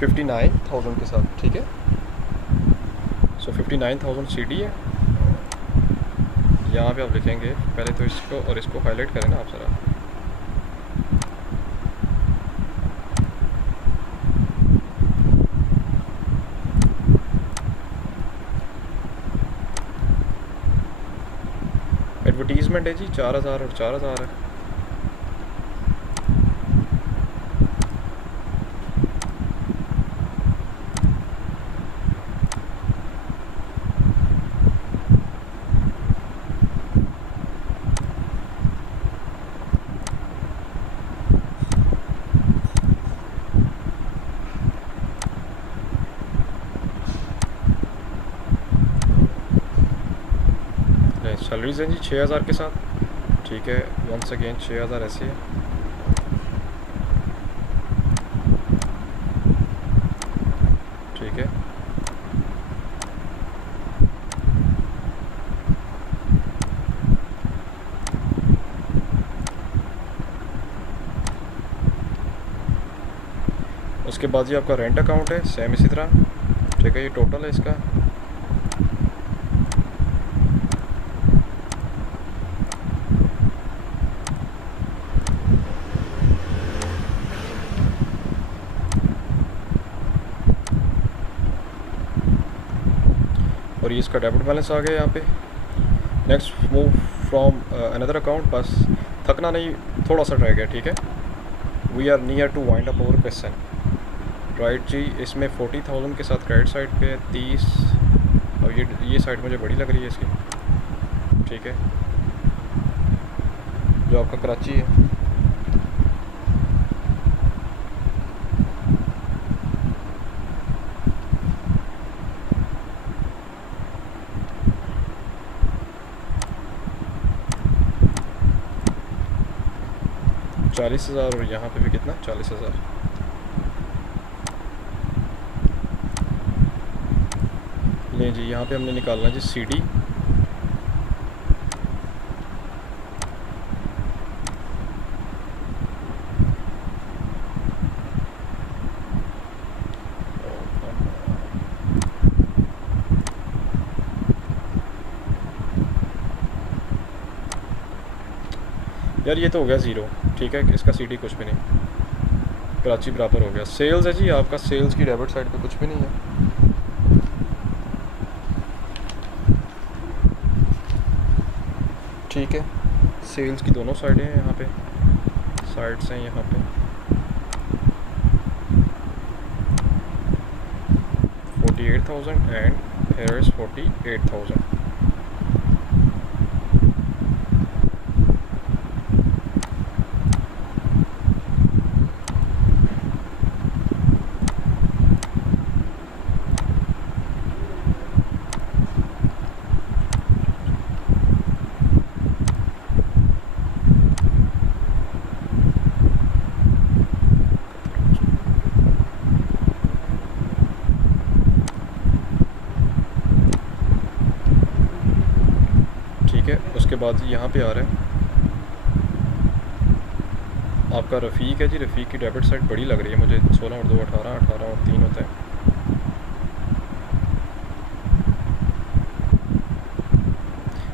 $59,000 के साथ, ठीक है। सो 59,000 सीडी है। यहाँ पे आप लिखेंगे पहले तो इसको, और इसको हाईलाइट करें ना आप ज़रा। एडवर्टीज़मेंट है जी 4,000 और 4,000 है। सैलरीज हैं जी 6,000 के साथ, ठीक है। वंस अगेन 6,000 ऐसे है, ठीक है। उसके बाद जी आपका रेंट अकाउंट है, सेम इसी तरह, ठीक है। ये टोटल है इसका। और ये इसका डेबिट बैलेंस आ गया यहाँ पे। Next move from another account, बस थकना नहीं, थोड़ा सा रह गया, ठीक है। We are near to wind up our question. Right जी, इसमें 40,000 के साथ क्रेडिट साइड पे 30, और ये साइड मुझे बड़ी लग रही है इसकी, ठीक है, जो आपका कराची है। $40,000 और यहाँ पे भी कितना 40,000। ले जी, यहाँ पे हमने निकालना जी सीडी। यार ये तो हो गया ज़ीरो, ठीक है, इसका सीडी कुछ भी नहीं, कराची बराबर हो गया। सेल्स है जी आपका, सेल्स की डेबिट साइड पे कुछ भी नहीं है, ठीक है। सेल्स की दोनों साइडें हैं, यहाँ पे साइड्स हैं, यहाँ पे 48,000 एंड here is 48,000। ठीक है। उसके बाद यहाँ पे आ रहा है आपका रफ़ीक है जी। रफ़ीक की डेबिट साइड बड़ी लग रही है मुझे, 16 और 2 18, 18 और 3 होता है।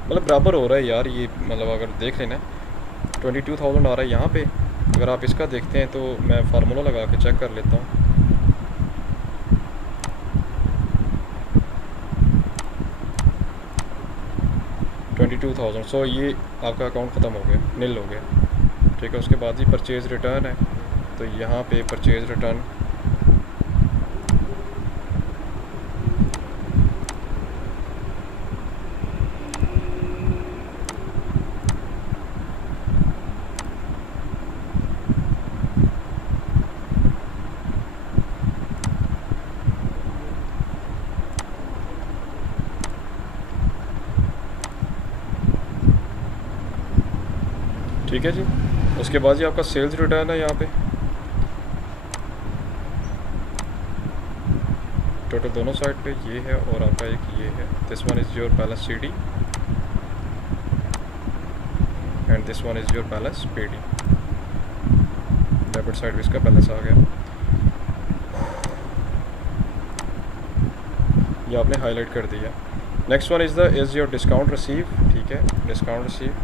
मतलब बराबर हो रहा है यार ये, मतलब अगर देख लेना 22,000 आ रहा है यहाँ पे। अगर आप इसका देखते हैं तो मैं फार्मूला लगा के चेक कर लेता हूँ। सो ये आपका अकाउंट ख़त्म हो गया, नील हो गया। ठीक है। उसके बाद ही परचेज़ रिटर्न है, तो यहाँ पे परचेज़ रिटर्न ठीक है जी। उसके बाद ही आपका सेल्स रिटर्न है यहाँ पे, टोटल दोनों साइड पे ये है और आपका एक ये है। This one is your balance CD and this one is your balance PD। Debit side भी इसका बैलेंस आ गया, ये आपने हाईलाइट कर दिया। Next one is your discount receive. ठीक है, discount receive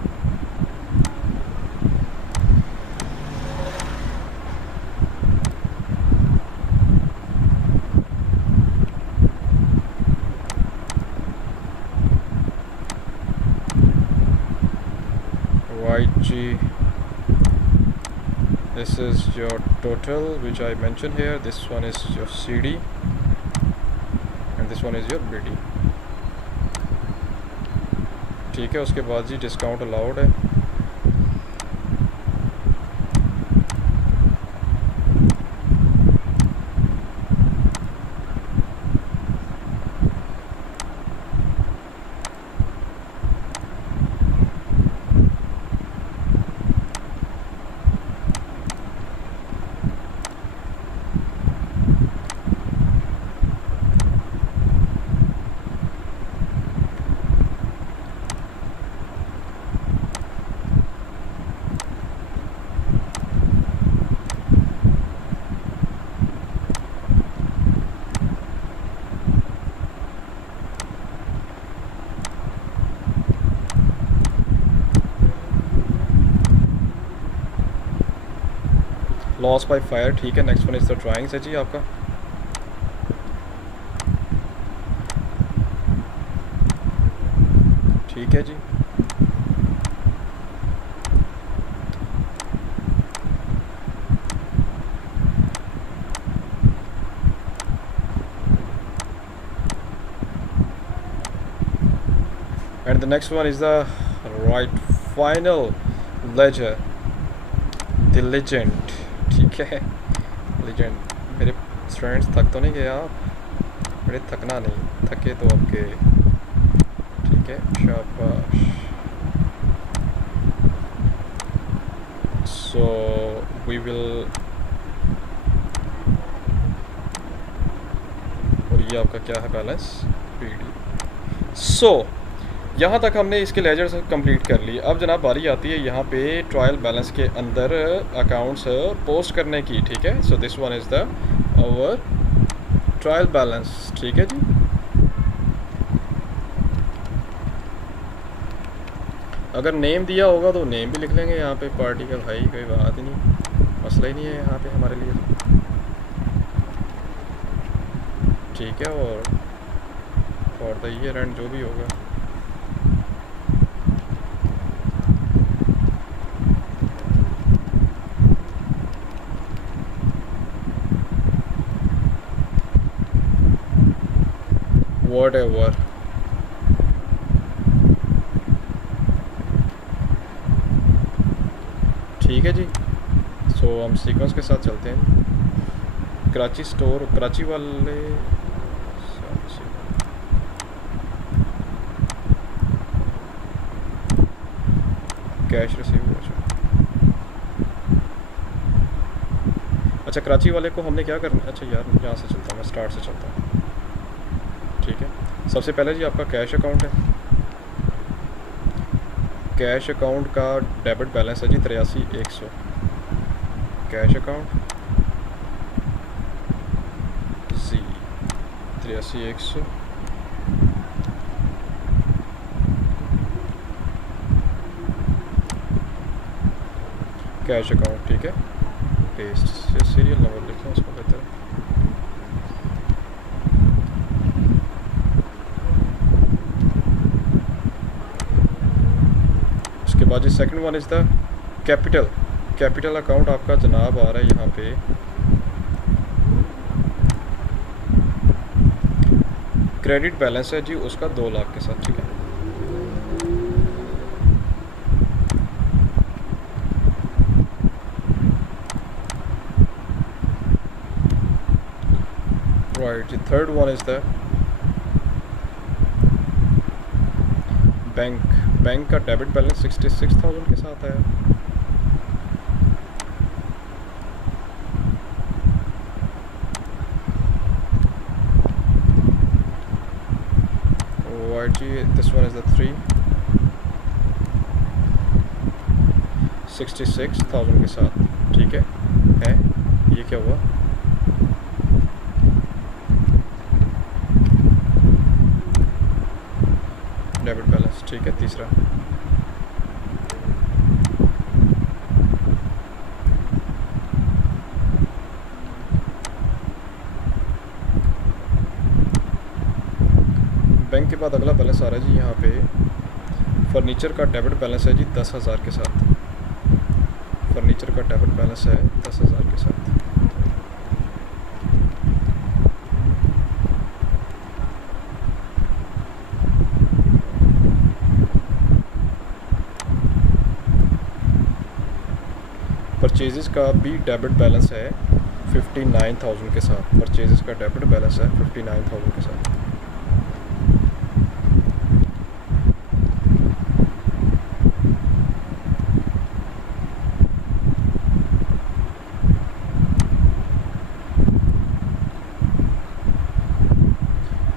YG, this is your total which I mentioned here. This one is your CD and this one is your BD। ठीक है। उसके बाद जी डिस्काउंट अलाउड है, लॉस बाय फायर। ठीक है। Next one is the drawings है जी आपका। ठीक है जी। And the next one is the right final ledger, the legend. ठीक है, लेजेंड। मेरे स्टूडेंट्स थक तो नहीं गए आप? मेरे थकना नहीं, थके तो आपके। ठीक है, शाबाश। सो वी विल, और ये आपका क्या है बैलेंस PD। सो यहाँ तक हमने इसके लेजर से कंप्लीट कर ली। अब जनाब बारी आती है यहाँ पे ट्रायल बैलेंस के अंदर अकाउंट्स पोस्ट करने की। ठीक है। So this one is the our trial balance. ठीक है जी। अगर नेम दिया होगा तो नेम भी लिख लेंगे यहाँ पे पार्टी का, भाई कोई बात ही नहीं, मसला ही नहीं है यहाँ पे हमारे लिए। ठीक है। और फॉर द ईयर एंड जो भी होगा, whatever। ठीक है जी। सो हम सीक्वेंस के साथ चलते हैं। कराची स्टोर, कराची वाले कैश रिसीव। अच्छा, कराची वाले को हमने क्या करना है? अच्छा यार, यहाँ से चलता हूँ मैं, स्टार्ट से चलता हूँ। ठीक है। सबसे पहले जी आपका कैश अकाउंट है। कैश अकाउंट का डेबिट बैलेंस है जी 83,100। कैश अकाउंट जी 83,100। कैश अकाउंट ठीक है, पेस्ट से सीरियल नंबर लिखें उसको बेहतर है। उसके बाद जी second one is the capital. Capital account आपका जनाब आ रहा है यहाँ पे क्रेडिट बैलेंस है जी उसका 2 लाख के साथ, ठीक है। राइट जी third one is the bank का डेबिट बैलेंस 66,000 के साथ है। राइट जी दिस वन इज़ द 66,000 के साथ, ठीक है। ये क्या हुआ? डेबिट बैलेंस ठीक है। तीसरा बैंक के बाद अगला बैलेंस आ रहा है जी यहाँ पे फर्नीचर का डेबिट बैलेंस है जी 10,000 के साथ। फर्नीचर का डेबिट बैलेंस है 10,000 के साथ। परचेजेस का भी डेबिट बैलेंस है 59,000 के साथ। परचेजेस का डेबिट बैलेंस है 59,000 के साथ।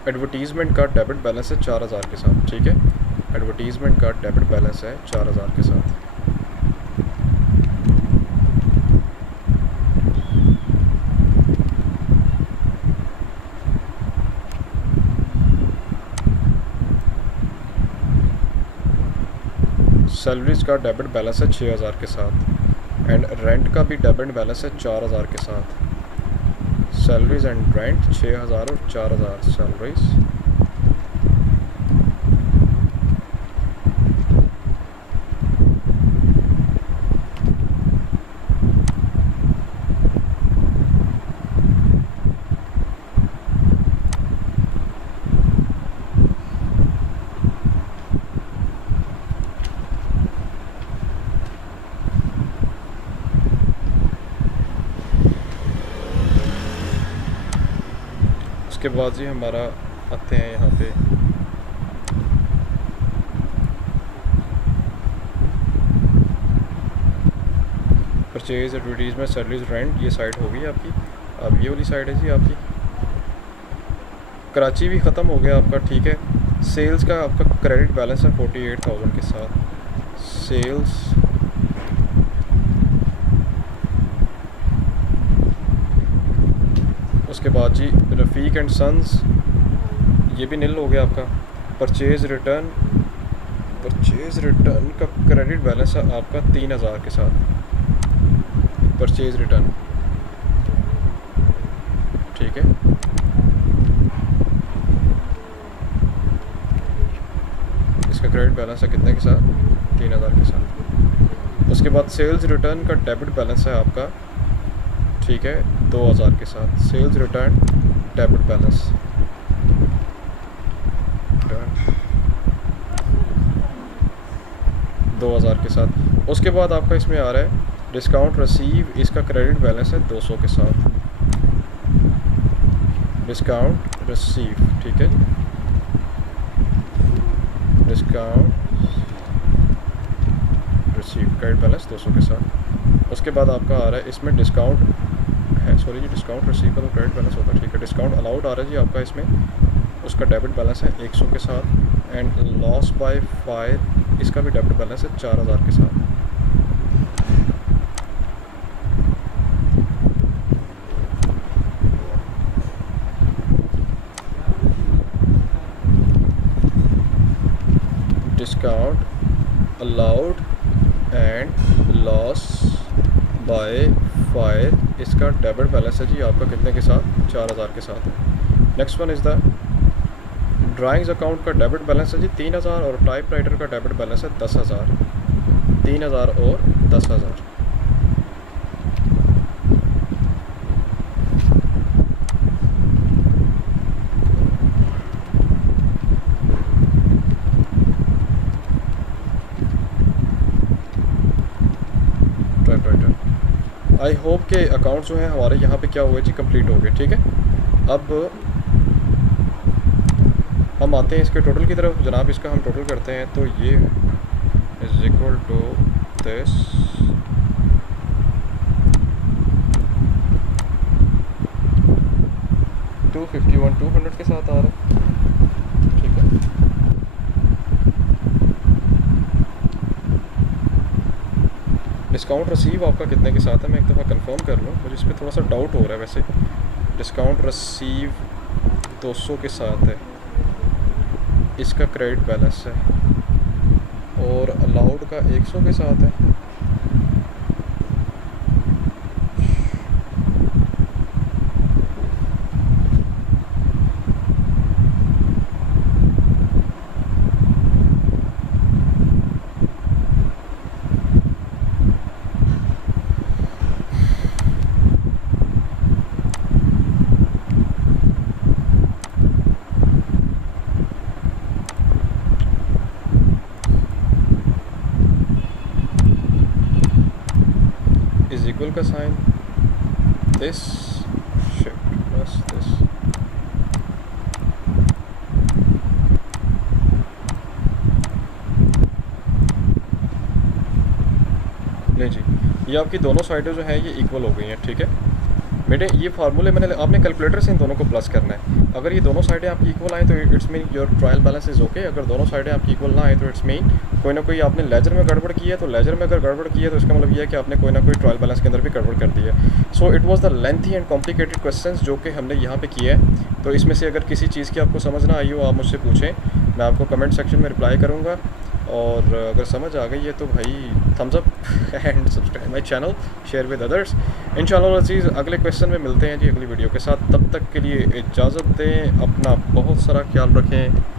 एडवर्टीज़मेंट का डेबिट बैलेंस है 4,000 के साथ, ठीक है। एडवर्टीज़मेंट का डेबिट बैलेंस है 4,000 के साथ। सैलरीज का डेबिट बैलेंस है 6,000 के साथ एंड रेंट का भी डेबिट बैलेंस है 4,000 के साथ। सैलरीज एंड रेंट 6,000 और 4,000 सैलरीज। उसके बाद जी हमारा आते हैं यहाँ पे परचेज एडवर्टीजमेंट सैलरीज रेंट। ये साइड हो गई आपकी। अब ये वाली साइड है जी आपकी। कराची भी ख़त्म हो गया आपका, ठीक है। सेल्स का आपका क्रेडिट बैलेंस है 48,000 के साथ। सेल्स उसके बाद जी रफ़ीक एंड सन्स ये भी नील हो गया आपका। परचेज़ रिटर्न का क्रेडिट बैलेंस है आपका 3,000 के साथ। परचेज़ रिटर्न ठीक है। इसका क्रेडिट बैलेंस है कितने के साथ? 3,000 के साथ। उसके बाद सेल्स रिटर्न का डेबिट बैलेंस है आपका, ठीक है, 2,000 के साथ। सेल्स रिटर्न डेबिट बैलेंस 2,000 के साथ। उसके बाद आपका इसमें आ रहा है डिस्काउंट रिसीव। इसका क्रेडिट बैलेंस है 200 के साथ। डिस्काउंट रिसीव ठीक है। डिस्काउंट रिसीव क्रेडिट बैलेंस 200 के साथ। उसके बाद आपका आ रहा है इसमें डिस्काउंट है, सॉरी जी, डिस्काउंट रिसीव का तो क्रेडिट बैलेंस होता है, ठीक है। डिस्काउंट अलाउड आ रहा है जी आपका इसमें, उसका डेबिट बैलेंस है 100 के साथ। एंड लॉस बाय फायर इसका भी डेबिट बैलेंस है 4000 के साथ। Discount allowed and loss by fire, इसका डेबिट बैलेंस है जी आपका कितने के साथ, 4000 के साथ है। Next one is the drawings account का डेबिट बैलेंस है जी 3000 और टाइप राइटर का डेबिट बैलेंस है 10,000। 3000 और 10,000। टाइप राइटर, आई होप के अकाउंट जो है हमारे यहाँ पे क्या हुए जी, कंप्लीट हो गए। ठीक है, अब हम आते हैं इसके टोटल की तरफ। जनाब इसका हम टोटल करते हैं तो ये इज इक्वल टू दिस, $251,200 के साथ आ रहा है। ठीक है, डिस्काउंट रिसीव आपका कितने के साथ है, मैं एक दफ़ा कंफर्म कर लूँ, मुझे इस पर थोड़ा सा डाउट हो रहा है। वैसे डिस्काउंट रिसीव 200 के साथ है, इसका क्रेडिट बैलेंस है, और अलाउड का 100 के साथ है। इक्वल का sign, this shift plus this. नहीं जी, ये आपकी दोनों साइडें जो है ये इक्वल हो गई हैं। ठीक है बेटे, ये फार्मूले मैंने आपने कैलकुलेटर से इन दोनों को प्लस करना है। अगर ये दोनों साइडें आपकी इक्वल आए तो it's mean your trial balance is okay. अगर दोनों साइडें आपकी इक्वल ना आए तो इट्स मीन कोई ना कोई आपने लेजर में गड़बड़ की है। तो लेजर में अगर गड़बड़ की है तो इसका मतलब ये है कि आपने कोई ना कोई ट्रायल बैलेंस के अंदर भी गड़बड़ कर दी है। So it was the lengthy and complicated questions जो कि हमने यहाँ पे किए हैं। तो इसमें से अगर किसी चीज़ की आपको समझ ना आई हो, आप मुझसे पूछें, मैं आपको कमेंट सेक्शन में रिप्लाई करूँगा। और अगर समझ आ गई है तो भाई thumbs up and subscribe my channel, share with others. इंशाल्लाह अज़ीज़ अगले क्वेश्चन में मिलते हैं जी अगली वीडियो के साथ। तब तक के लिए इजाज़त दें, अपना बहुत सारा ख्याल रखें।